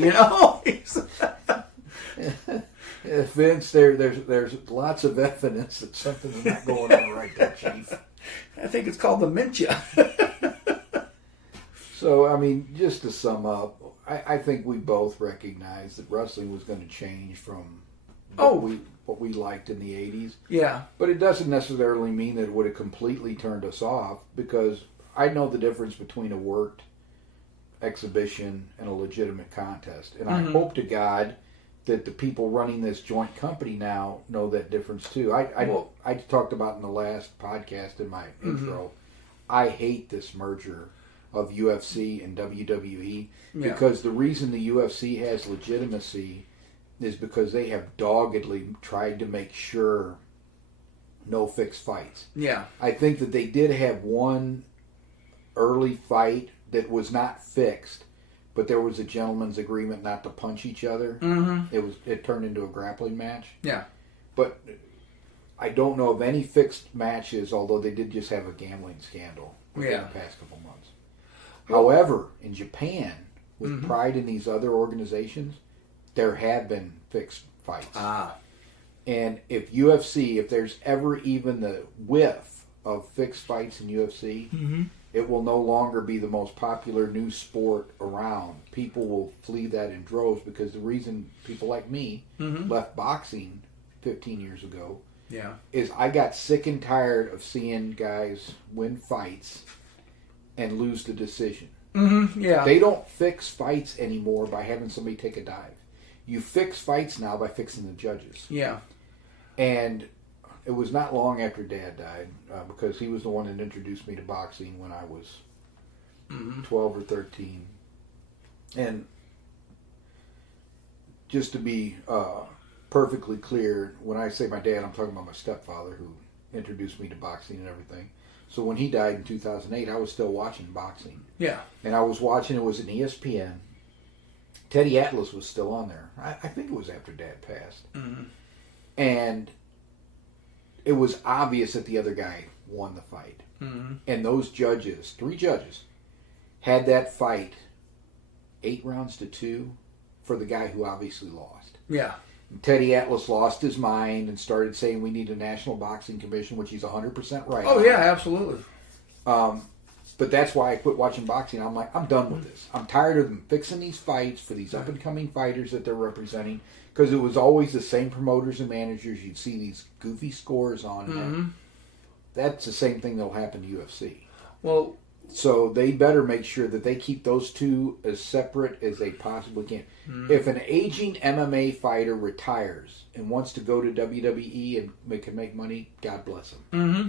Vince, there's lots of evidence that something's not going on right there, Chief. I think it's called dementia. So, just to sum up, I think we both recognize that wrestling was going to change from what we liked in the 80s. Yeah. But it doesn't necessarily mean that it would have completely turned us off, because I know the difference between a worked exhibition and a legitimate contest. And I hope to God that the people running this joint company now know that difference too. I talked about in the last podcast in my intro, I hate this merger of UFC and WWE because the reason the UFC has legitimacy is because they have doggedly tried to make sure no fixed fights. Yeah. I think that they did have one early fight that was not fixed, but there was a gentleman's agreement not to punch each other. It turned into a grappling match. Yeah. But I don't know of any fixed matches, although they did just have a gambling scandal within the past couple months. However, in Japan, with pride in these other organizations, there have been fixed fights. And if there's ever even the whiff of fixed fights in UFC, it will no longer be the most popular new sport around. People will flee that in droves because the reason people like me left boxing 15 years ago is I got sick and tired of seeing guys win fights and lose the decision. They don't fix fights anymore by having somebody take a dive. You fix fights now by fixing the judges. Yeah. And it was not long after Dad died, because he was the one that introduced me to boxing when I was 12 or 13. And just to be perfectly clear, when I say my dad, I'm talking about my stepfather who introduced me to boxing and everything. So when he died in 2008, I was still watching boxing. Yeah. And I was watching, it was an ESPN. Teddy Atlas was still on there. I think it was after Dad passed. Mm-hmm. And it was obvious that the other guy won the fight. Mm-hmm. And those judges, 3 judges, had that fight 8 rounds to 2 for the guy who obviously lost. Yeah. And Teddy Atlas lost his mind and started saying we need a National Boxing Commission, which he's 100% right. Oh, yeah, absolutely. But that's why I quit watching boxing. I'm like, I'm done with this. I'm tired of them fixing these fights for these up-and-coming fighters that they're representing, because it was always the same promoters and managers. You'd see these goofy scores on. Mm-hmm. That's the same thing that'll happen to UFC. Well, so they better make sure that they keep those two as separate as they possibly can. Mm-hmm. If an aging MMA fighter retires and wants to go to WWE and can make money, God bless him. Mm-hmm.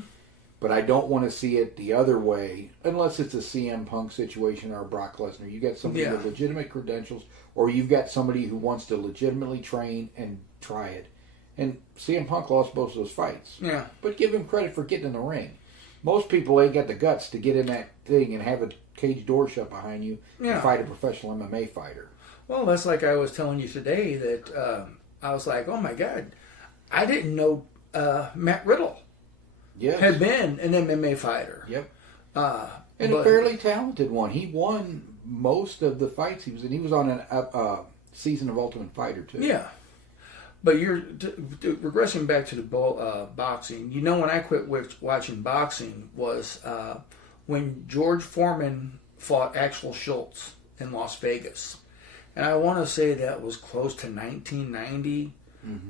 But I don't want to see it the other way, unless it's a CM Punk situation or a Brock Lesnar. You got somebody with legitimate credentials, or you've got somebody who wants to legitimately train and try it. And CM Punk lost both of those fights. Yeah. But give him credit for getting in the ring. Most people ain't got the guts to get in that thing and have a cage door shut behind you and fight a professional MMA fighter. Well, that's like I was telling you today that I was like, oh my God, I didn't know Matt Riddle had been an MMA fighter. Yep. And a fairly talented one. He won most of the fights he was in. He was on a season of Ultimate Fighter, too. Yeah. But you're regressing back to the boxing. You know, when I quit watching boxing was when George Foreman fought Axel Schultz in Las Vegas. And I want to say that was close to 1990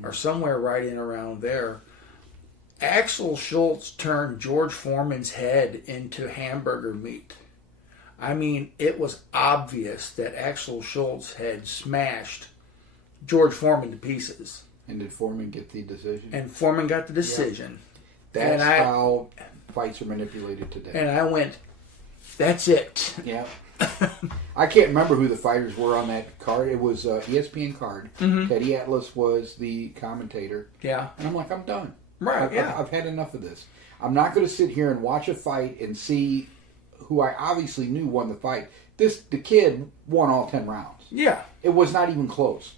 or somewhere right in around there. Axel Schultz turned George Foreman's head into hamburger meat. I mean, it was obvious that Axel Schultz had smashed George Foreman to pieces. And did Foreman get the decision? And Foreman got the decision. Yep. That's how fights are manipulated today. And I went, that's it. Yeah. I can't remember who the fighters were on that card. It was ESPN card. Mm-hmm. Teddy Atlas was the commentator. Yeah. And I'm like, I'm done. Right, I've had enough of this. I'm not going to sit here and watch a fight and see who I obviously knew won the fight. The kid won all 10 rounds. Yeah. It was not even close.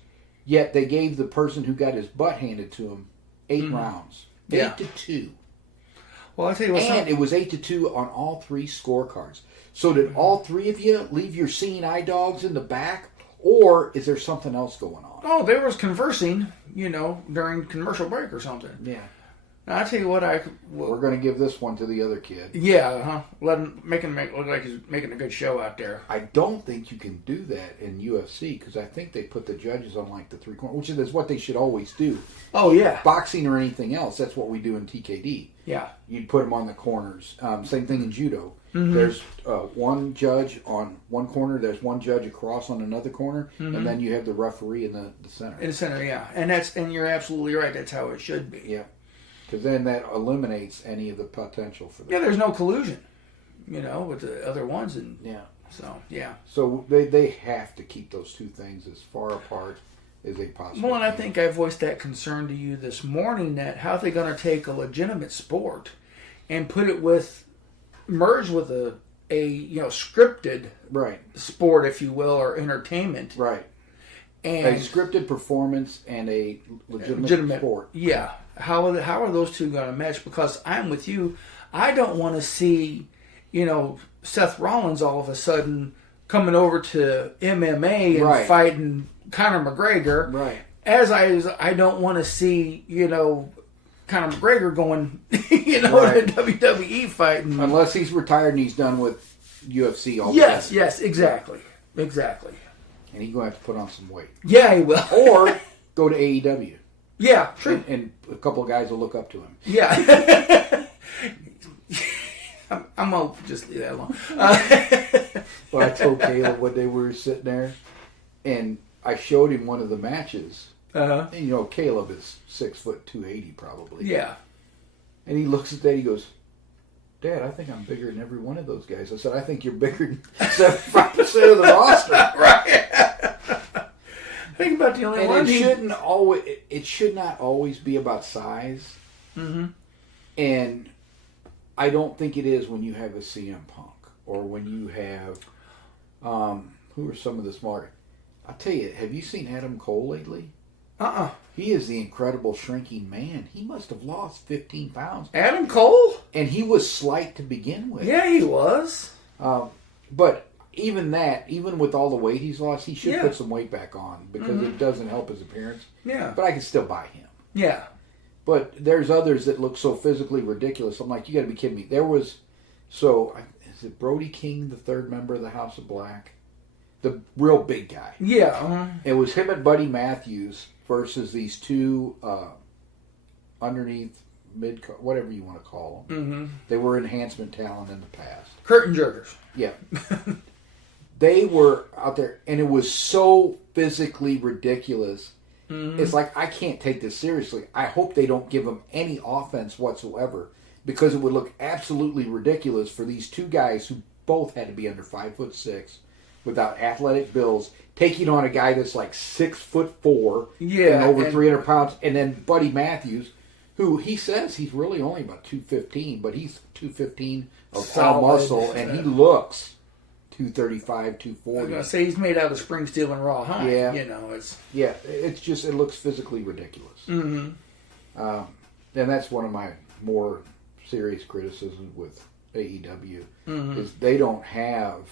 Yet they gave the person who got his butt handed to him 8 rounds. 8-2. Well, I'll tell you what. And it was 8-2 on all 3 scorecards. So did all 3 of you leave your seeing eye dogs in the back? Or is there something else going on? Oh, there was conversing, during commercial break or something. Yeah. Now, I'll tell you what, we're going to give this one to the other kid. Yeah, let him make look like he's making a good show out there. I don't think you can do that in UFC, because I think they put the judges on like the 3 corners, which is what they should always do. Oh, yeah. Boxing or anything else, that's what we do in TKD. Yeah. You'd put them on the corners. Same thing in judo. Mm-hmm. There's one judge on one corner, there's one judge across on another corner, and then you have the referee in the center. In the center, yeah. And you're absolutely right. That's how it should be. Yeah. Because then that eliminates any of the potential for that. Yeah, there's no collusion, with the other ones. And yeah. So, yeah. So they have to keep those 2 things as far apart as they possibly Well, and I can. think I voiced that concern to you this morning, that how are they going to take a legitimate sport and merge with a scripted sport, if you will, or entertainment. Right. And a scripted performance and a legitimate sport. Yeah. How are those two going to mesh? Because I'm with you. I don't want to see, Seth Rollins all of a sudden coming over to MMA and fighting Conor McGregor. Right. As I don't want to see, Conor McGregor going, to WWE fighting. Unless he's retired and he's done with UFC altogether. Yes, exactly. And he's going to have to put on some weight. Yeah, he will. Or go to AEW. Yeah, true. And a couple of guys will look up to him. Yeah. I'm going to just leave that alone. Well, I told Caleb one day we were sitting there, and I showed him one of the matches. Uh-huh. And, Caleb is 6'2", probably. Yeah. And he looks at that, he goes, Dad, I think I'm bigger than every one of those guys. I said, I think you're bigger than 75% of the roster. Right. Think about the only And one. it should not always be about size. Mm-hmm. And I don't think it is when you have a CM Punk or when you have who are some of the smaller. I'll tell you, have you seen Adam Cole lately? He is the incredible shrinking man. He must have lost 15 pounds. Adam Cole? And he was slight to begin with. Yeah, he was. But even with all the weight he's lost, he should put some weight back on because it doesn't help his appearance. Yeah. But I can still buy him. Yeah. But there's others that look so physically ridiculous. I'm like, you got to be kidding me. Is it Brody King, the third member of the House of Black? The real big guy. Yeah. It was him and Buddy Matthews versus these two underneath, whatever you want to call them. Mm-hmm. They were enhancement talent in the past. Curtain jerkers. Yeah. They were out there, and it was so physically ridiculous. Mm-hmm. It's like, I can't take this seriously. I hope they don't give them any offense whatsoever because it would look absolutely ridiculous for these two guys who both had to be under 5'6", without athletic builds, taking on a guy that's like 6'4", and over 300 pounds, and then Buddy Matthews, who he says he's really only about 215, but he's 215 of all muscle, and he looks 235, 240. I was going to say he's made out of spring steel and raw hide. Yeah. It's just, it looks physically ridiculous. Mm-hmm. And that's one of my more serious criticisms with AEW, is they don't have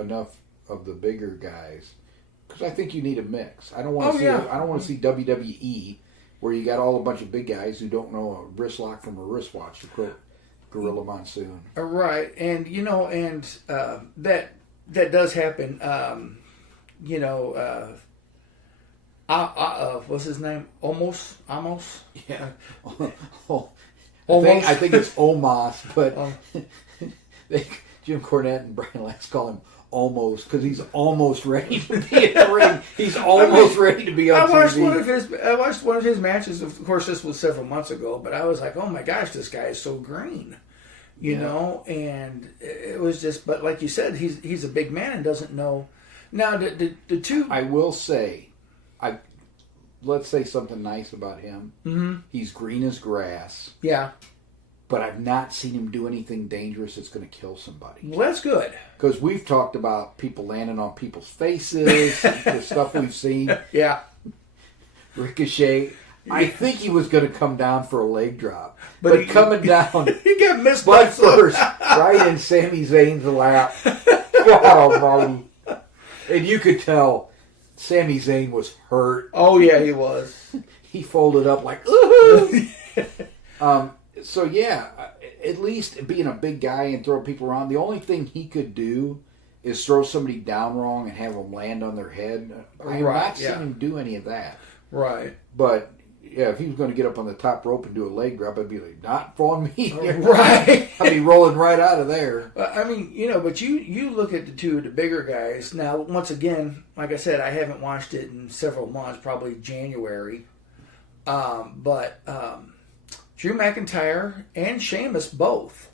enough of the bigger guys, because I think you need a mix. I don't want to I don't want to see WWE where you got all a bunch of big guys who don't know a wrist lock from a wristwatch to quote Gorilla Monsoon. Right, and that does happen. What's his name? Amos. Yeah. I think it's Omos, but Jim Cornette and Brian Lance call him Almost, because he's almost ready to be in the ring. He's almost ready to be on TV. I watched one of his matches. Of course, this was several months ago, but I was like, "Oh my gosh, this guy is so green," you know. And it was just, but like you said, he's a big man and doesn't know. Now, the two. I will say, let's say something nice about him. Mm-hmm. He's green as grass. Yeah. But I've not seen him do anything dangerous that's going to kill somebody. Well, that's good. Because we've talked about people landing on people's faces, the stuff we've seen. Yeah. Ricochet. I think he was going to come down for a leg drop. But coming down, he got missed butt first, right in Sami Zayn's lap. God almighty. And you could tell Sami Zayn was hurt. Oh, yeah, he was. He folded up like, ooh. So, yeah, at least being a big guy and throwing people around, the only thing he could do is throw somebody down wrong and have them land on their head. I have not seen him do any of that. Right. But, yeah, if he was going to get up on the top rope and do a leg drop, I'd be like, not on me. Right. I'd be rolling right out of there. I mean, but you look at the two of the bigger guys. Now, once again, like I said, I haven't watched it in several months, probably January. But Drew McIntyre and Sheamus both,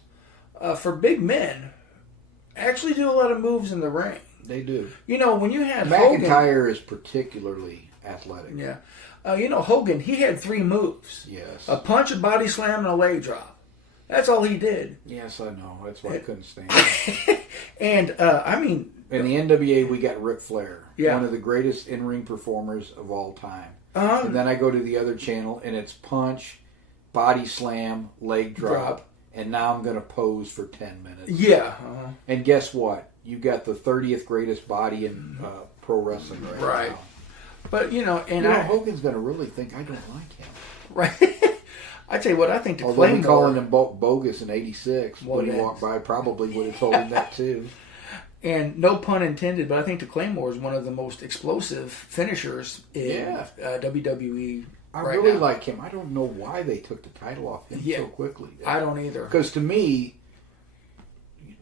for big men, actually do a lot of moves in the ring. They do. When you had McIntyre is particularly athletic. Yeah. Hogan, he had 3 moves. Yes. A punch, a body slam, and a leg drop. That's all he did. Yes, I know. That's why I couldn't stand it. And, in the NWA, we got Ric Flair. Yeah. One of the greatest in-ring performers of all time. And then I go to the other channel, and it's punch, body slam, leg drop. And now I'm going to pose for 10 minutes. Yeah. And guess what? You got the 30th greatest body in pro wrestling right now. But, Hogan's going to really think I don't like him. Right. I tell you what, I think to Although he calling him bogus in '86 when he walked by, probably would have told him that too. And no pun intended, but I think the Claymore is one of the most explosive finishers in WWE. I really like him. I don't know why they took the title off him so quickly. I don't either. Because to me,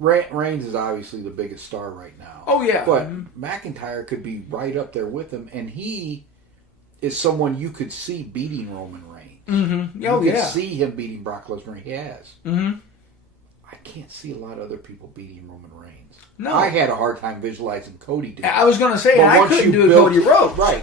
Reigns is obviously the biggest star right now. Oh, yeah. But McIntyre could be right up there with him, and he is someone you could see beating Roman Reigns. Mm-hmm. You could see him beating Brock Lesnar. He has. Mm-hmm. I can't see a lot of other people beating Roman Reigns. No. I had a hard time visualizing Cody doing it. I was going to say, I couldn't do Cody Rhodes. Right.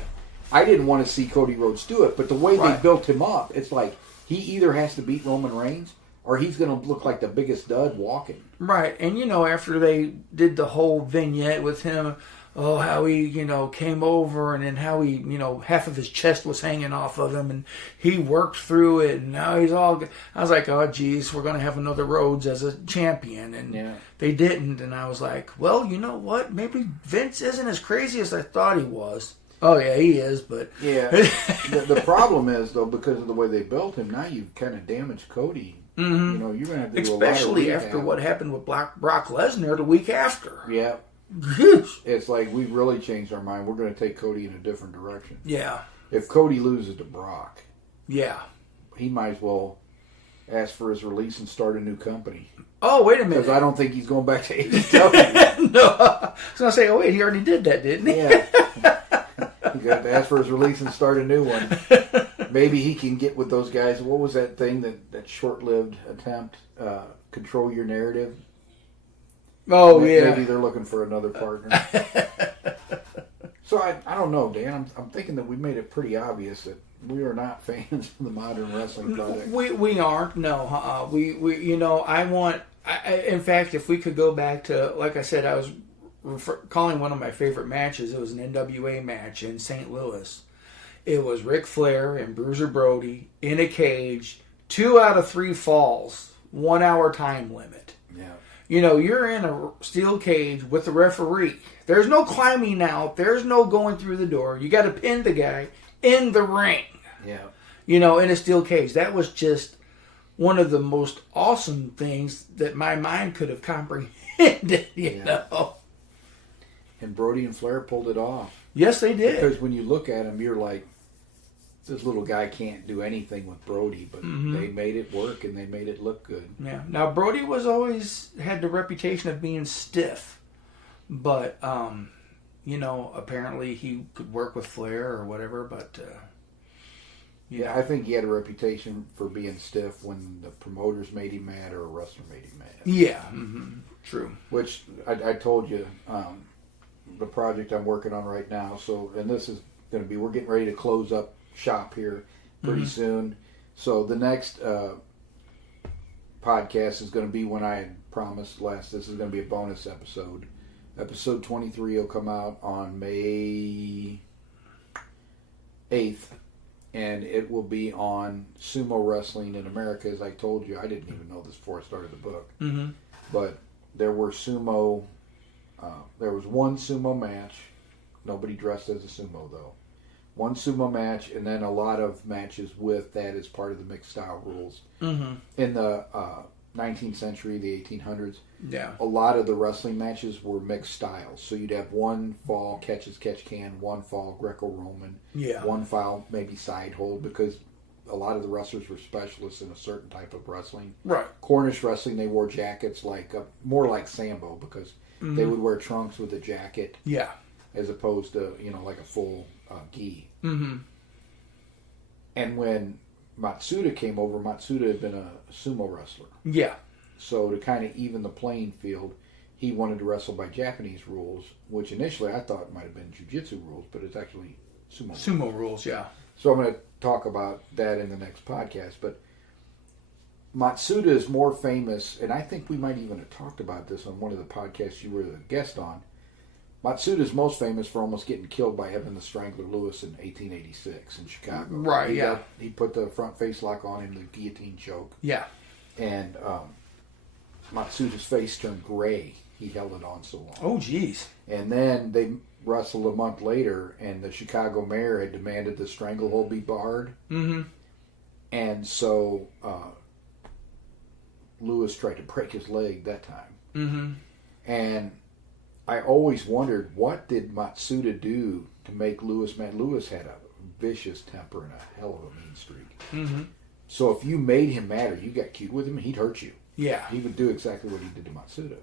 I didn't want to see Cody Rhodes do it, but the way they built him up, it's like he either has to beat Roman Reigns or he's going to look like the biggest dud walking. Right. And, after they did the whole vignette with him, how he, came over and then how he, half of his chest was hanging off of him and he worked through it and now he's all good. I was like, oh, geez, we're going to have another Rhodes as a champion. And they didn't. And I was like, well, you know what? Maybe Vince isn't as crazy as I thought he was. Oh, yeah, he is, but... Yeah. the problem is, though, because of the way they built him, now you've kind of damaged Cody. Mm-hmm. You're going to have to do especially after what happened with Brock Lesnar the week after. Yeah. It's like we've really changed our mind. We're going to take Cody in a different direction. Yeah. If Cody loses to Brock, he might as well ask for his release and start a new company. Oh, wait a minute. Because I don't think he's going back to AEW. No. I was going to say, oh, wait, he already did that, didn't he? Yeah. He got to ask for his release and start a new one. Maybe he can get with those guys. What was that thing, that short-lived attempt? Control Your Narrative? Oh, yeah. Maybe they're looking for another partner. So I don't know, Dan. I'm thinking that we made it pretty obvious that we are not fans of the modern wrestling product. We aren't. No. In fact, if we could go back to, like I said, I was calling one of my favorite matches. It was an NWA match in St. Louis. It was Ric Flair and Bruiser Brody in a cage, 2 out of 3 falls, 1 hour time limit. Yeah. You're in a steel cage with the referee. There's no climbing out. There's no going through the door. You got to pin the guy in the ring. Yeah. In a steel cage. That was just one of the most awesome things that my mind could have comprehended, you know. And Brody and Flair pulled it off. Yes, they did. Because when you look at him, you're like, this little guy can't do anything with Brody, but they made it work and they made it look good. Yeah. Now Brody was always had the reputation of being stiff, but apparently he could work with Flair or whatever. But I think he had a reputation for being stiff when the promoters made him mad or a wrestler made him mad. Yeah, true. Which I told you, the project I'm working on right now. So, and this is going to be, we're getting ready to close up shop here pretty soon. So the next podcast is going to be when I had promised last. This is going to be a bonus episode. Episode 23 will come out on May 8th, and it will be on sumo wrestling in America. As I told you, I didn't even know this before I started the book. But there were sumo. There was one sumo match. Nobody dressed as a sumo though. One sumo match, and then a lot of matches with that as part of the mixed style rules. In the 19th century, the 1800s, a lot of the wrestling matches were mixed styles. So you'd have one fall catch can, one fall Greco-Roman, one fall maybe side hold, because a lot of the wrestlers were specialists in a certain type of wrestling. Right. Cornish wrestling, they wore jackets more like Sambo, because they would wear trunks with a jacket. Yeah. As opposed to, like a full gi. And when Matsuda came over, Matsuda had been a sumo wrestler. Yeah. So to kind of even the playing field, he wanted to wrestle by Japanese rules, which initially I thought might have been jiu-jitsu rules, but it's actually sumo rules. Sumo rules, yeah. So I'm going to talk about that in the next podcast. But Matsuda is more famous, and I think we might even have talked about this on one of the podcasts you were the guest on. Matsuda is most famous for almost getting killed by Evan the Strangler Lewis in 1886 in Chicago. Right, He put the front face lock on him, the guillotine choke. Yeah. And Matsuda's face turned gray. He held it on so long. Oh, jeez. And then they wrestled a month later, and the Chicago mayor had demanded the stranglehold be barred. And so Lewis tried to break his leg that time. And I always wondered, what did Matsuda do to make Lewis mad? Lewis had a vicious temper and a hell of a mean streak. So if you made him mad or you got cute with him, he'd hurt you. Yeah. He would do exactly what he did to Matsuda.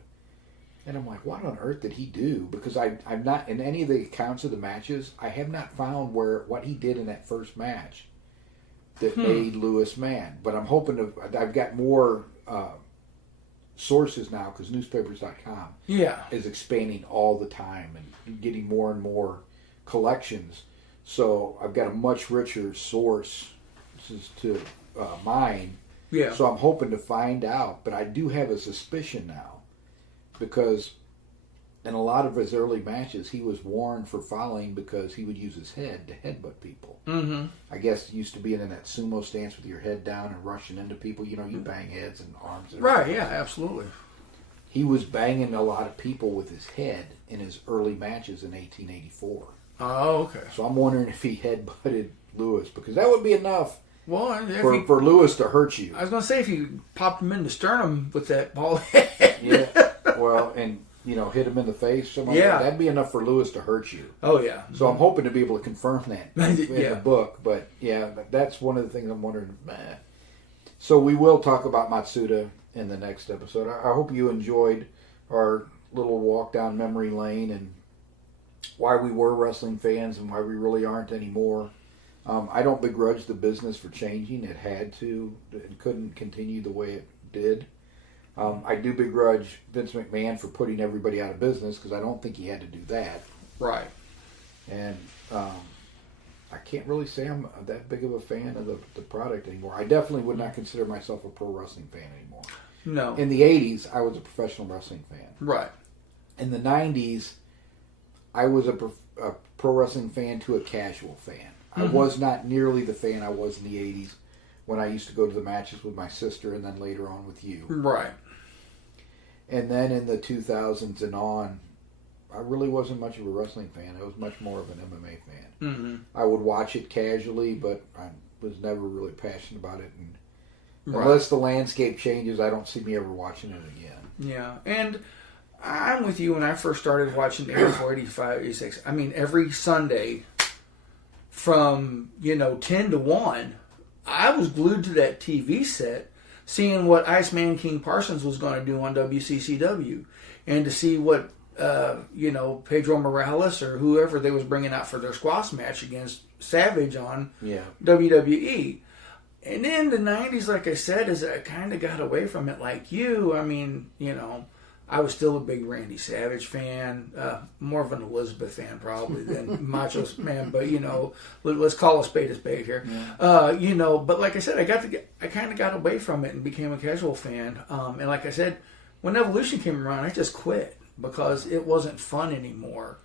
And I'm like, what on earth did he do? Because I'm not, in any of the accounts of the matches, I have not found what he did in that first match that made Lewis mad. But I'm hoping I've got more sources now, because newspapers.com is expanding all the time and getting more and more collections. So I've got a much richer source to mine. Yeah. So I'm hoping to find out, but I do have a suspicion now, because in a lot of his early matches, he was warned for fouling because he would use his head to headbutt people. Mm-hmm. I guess it used to be in that sumo stance with your head down and rushing into people. You bang heads and arms. And right, yeah, absolutely. He was banging a lot of people with his head in his early matches in 1884. Oh, okay. So I'm wondering if he headbutted Lewis, because that would be enough for Lewis to hurt you. I was going to say, if you popped him in the sternum with that ball head. Yeah, well, and hit him in the face. Something like that'd be enough for Lewis to hurt you. Oh, yeah. So I'm hoping to be able to confirm that in the book. But, yeah, that's one of the things I'm wondering. So we will talk about Matsuda in the next episode. I hope you enjoyed our little walk down memory lane and why we were wrestling fans and why we really aren't anymore. I don't begrudge the business for changing. It had to. It couldn't continue the way it did. I do begrudge Vince McMahon for putting everybody out of business, because I don't think he had to do that. Right. And I can't really say I'm that big of a fan of the product anymore. I definitely would not consider myself a pro wrestling fan anymore. No. In the 80s, I was a professional wrestling fan. Right. In the 90s, I was a pro wrestling fan to a casual fan. Mm-hmm. I was not nearly the fan I was in the 80s when I used to go to the matches with my sister and then later on with you. Right. And then in the 2000s and on, I really wasn't much of a wrestling fan. I was much more of an MMA fan. Mm-hmm. I would watch it casually, but I was never really passionate about it. And unless the landscape changes, I don't see me ever watching it again. Yeah, and I'm with you. When I first started watching 84, 85, 86, I mean, every Sunday from, 10 to 1, I was glued to that TV set, seeing what Iceman King Parsons was going to do on WCCW, and to see what Pedro Morales or whoever they was bringing out for their squash match against Savage on WWE. And then the 90s, like I said, as I kind of got away from it like you. I mean, I was still a big Randy Savage fan, more of an Elizabeth fan probably than Macho Man, but let's call a spade here. Yeah. But like I said, I kind of got away from it and became a casual fan. And like I said, when Evolution came around, I just quit because it wasn't fun anymore.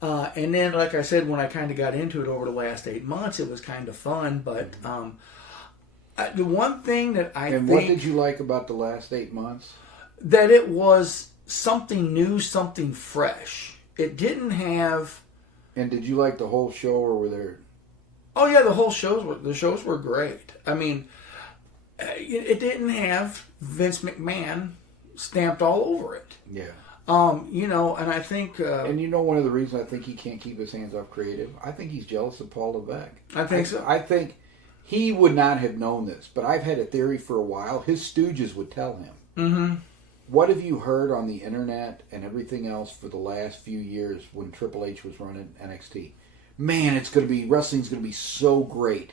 And then, like I said, when I kind of got into it over the last 8 months, it was kind of fun. But the one thing that what did you like about the last 8 months? That it was something new, something fresh. It didn't have. And did you like the whole show, or were there? Oh yeah, the shows were great. I mean, it didn't have Vince McMahon stamped all over it. Yeah. And I think. And one of the reasons I think he can't keep his hands off creative, I think he's jealous of Paul Levesque. I think so. I think he would not have known this, but I've had a theory for a while. His stooges would tell him. Mm-hmm. What have you heard on the internet and everything else for the last few years when Triple H was running NXT? Man, wrestling's going to be so great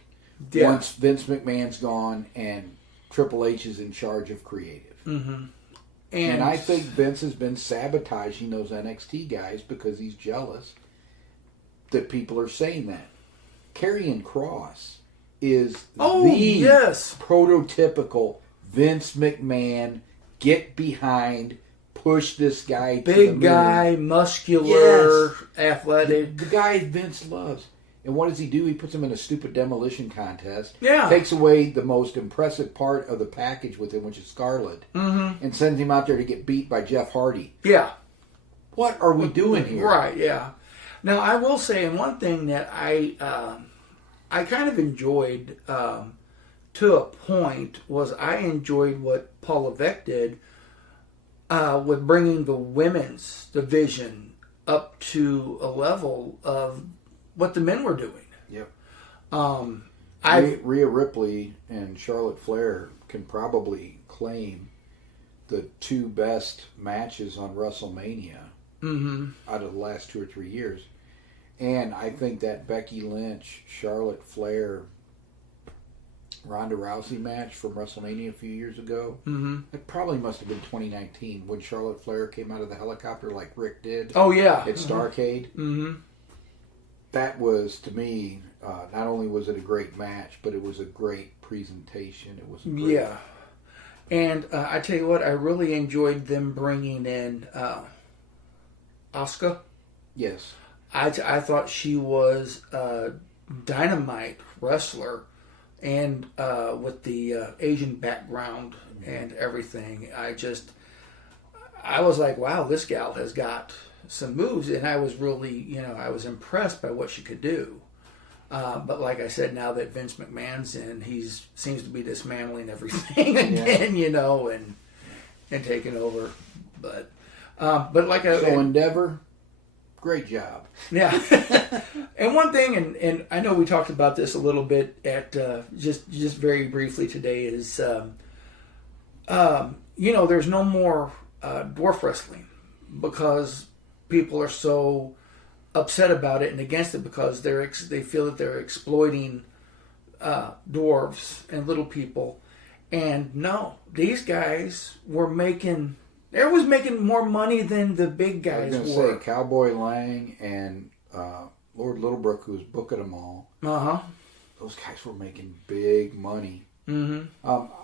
once Vince McMahon's gone and Triple H is in charge of creative. Mm-hmm. And I think Vince has been sabotaging those NXT guys because he's jealous that people are saying that. Karrion Kross is prototypical Vince McMahon, get behind, push this guy to the moon. Big guy, muscular, athletic. The guy Vince loves. And what does he do? He puts him in a stupid demolition contest. Yeah. Takes away the most impressive part of the package with him, which is Scarlett. Mm-hmm. And sends him out there to get beat by Jeff Hardy. Yeah. What are we doing here? Right, yeah. Now, I will say, and one thing that I kind of enjoyed to a point was I enjoyed what Paul Levesque did with bringing the women's division up to a level of what the men were doing. Yep. Rhea Ripley and Charlotte Flair can probably claim the two best matches on WrestleMania out of the last 2 or 3 years. And I think that Becky Lynch, Charlotte Flair, Ronda Rousey match from WrestleMania a few years ago. Mm-hmm. It probably must have been 2019 when Charlotte Flair came out of the helicopter like Rick did. Oh, yeah. At Starrcade. Mm-hmm. That was, to me, not only was it a great match, but it was a great presentation. It was a great... Yeah. And I tell you what, I really enjoyed them bringing in Asuka. Yes. I thought she was a dynamite wrestler, and with the Asian background and everything, I was like, wow, this gal has got some moves, and I was really, I was impressed by what she could do. But like I said, now that Vince McMahon's in, he seems to be dismantling everything again, and taking over. But like Endeavor, great job. Yeah. And one thing, and I know we talked about this a little bit at just very briefly today, is there's no more dwarf wrestling because people are so upset about it and against it because they feel that they're exploiting dwarves and little people. And no, these guys were making more money than the big guys I was were. going to say Cowboy Lang and Lord Littlebrook, who was booking them all. Uh-huh. Those guys were making big money. Mm-hmm.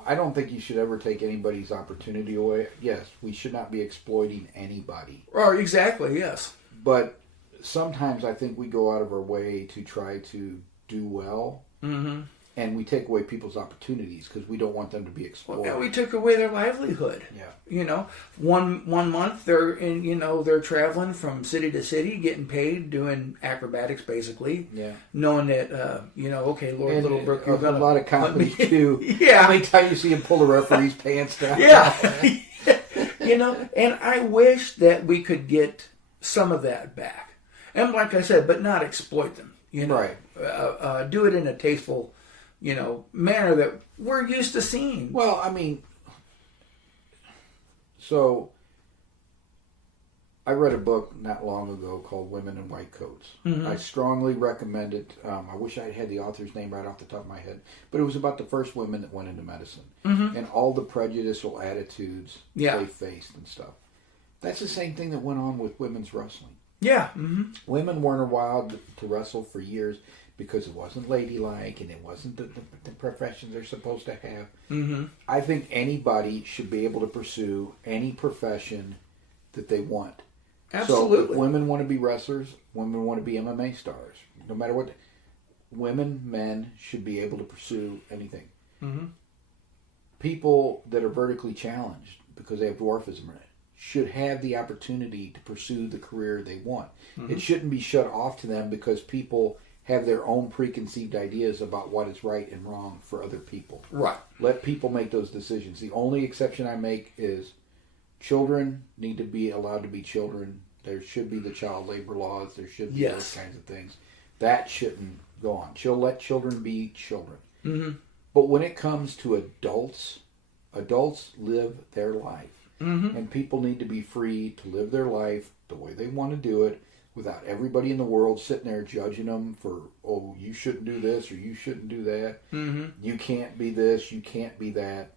I don't think you should ever take anybody's opportunity away. Yes, we should not be exploiting anybody. Oh, exactly, yes. But sometimes I think we go out of our way to try to do well. Mm-hmm. And we take away people's opportunities because we don't want them to be exploited. Well, we took away their livelihood. Yeah. One month they're in, they're traveling from city to city, getting paid, doing acrobatics basically. Yeah. Knowing that, okay, Lord Littlebrook, you're gonna a lot of companies too. Yeah. How many times you see him pull the referee's pants down? Yeah. And I wish that we could get some of that back, and like I said, but not exploit them. Right. Do it in a tasteful, manner that we're used to seeing. Well, I mean, so I read a book not long ago called Women in White Coats. Mm-hmm. I strongly recommend it. I wish I had the author's name right off the top of my head, but it was about the first women that went into medicine and all the prejudicial attitudes they faced and stuff. That's the same thing that went on with women's wrestling. Yeah. Mm-hmm. Women weren't allowed to wrestle for years because it wasn't ladylike and it wasn't the profession they're supposed to have. Mm-hmm. I think anybody should be able to pursue any profession that they want. Absolutely. So if women want to be wrestlers, women want to be MMA stars. No matter what, men should be able to pursue anything. Mm-hmm. People that are vertically challenged because they have dwarfism in it should have the opportunity to pursue the career they want. Mm-hmm. It shouldn't be shut off to them because people have their own preconceived ideas about what is right and wrong for other people. Right. Let people make those decisions. The only exception I make is children need to be allowed to be children. There should be the child labor laws. There should be those kinds of things. That shouldn't go on. Let children be children. Mm-hmm. But when it comes to adults live their life. Mm-hmm. And people need to be free to live their life the way they want to do it without everybody in the world sitting there judging them for, oh, you shouldn't do this or you shouldn't do that. Mm-hmm. You can't be this, you can't be that.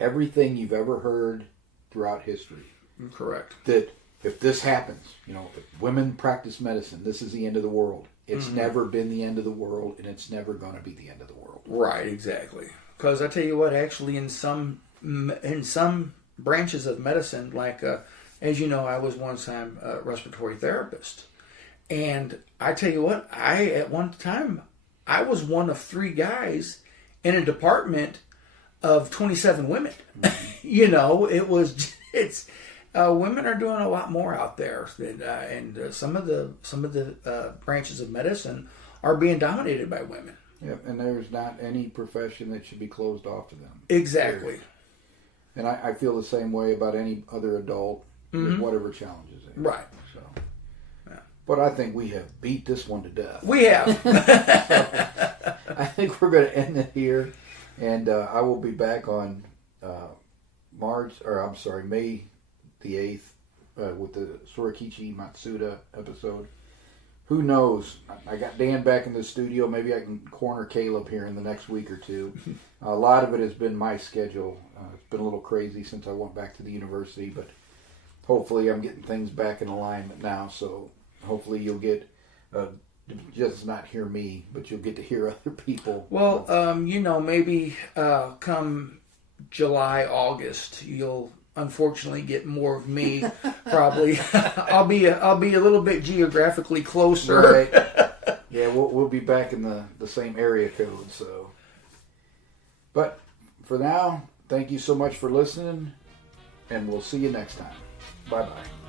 Everything you've ever heard throughout history. Correct. That if this happens, if women practice medicine, this is the end of the world. It's never been the end of the world, and it's never going to be the end of the world. Right, exactly. Because I tell you what, actually in some branches of medicine, like as you know, I was one time a respiratory therapist, and I tell you what, at one time I was one of 3 guys in a department of 27 women. Mm-hmm. Women are doing a lot more out there, and some of the branches of medicine are being dominated by women. Yep, and there's not any profession that should be closed off to them. Exactly. Period. And I feel the same way about any other adult with whatever challenges they have. Right. So, but I think we have beat this one to death. We have. So, I think we're going to end it here, and I will be back on May the 8th with the Sorikichi Matsuda episode. who knows? I got Dan back in the studio. Maybe I can corner Caleb here in the next week or two. A lot of it has been my schedule. It's been a little crazy since I went back to the university, but hopefully I'm getting things back in alignment now. So hopefully you'll get just not hear me, but you'll get to hear other people. Well, maybe come July, August, you'll unfortunately get more of me. Probably, I'll be a little bit geographically closer. Right. Yeah, we'll be back in the same area code. So, but for now, thank you so much for listening, and we'll see you next time. Bye bye.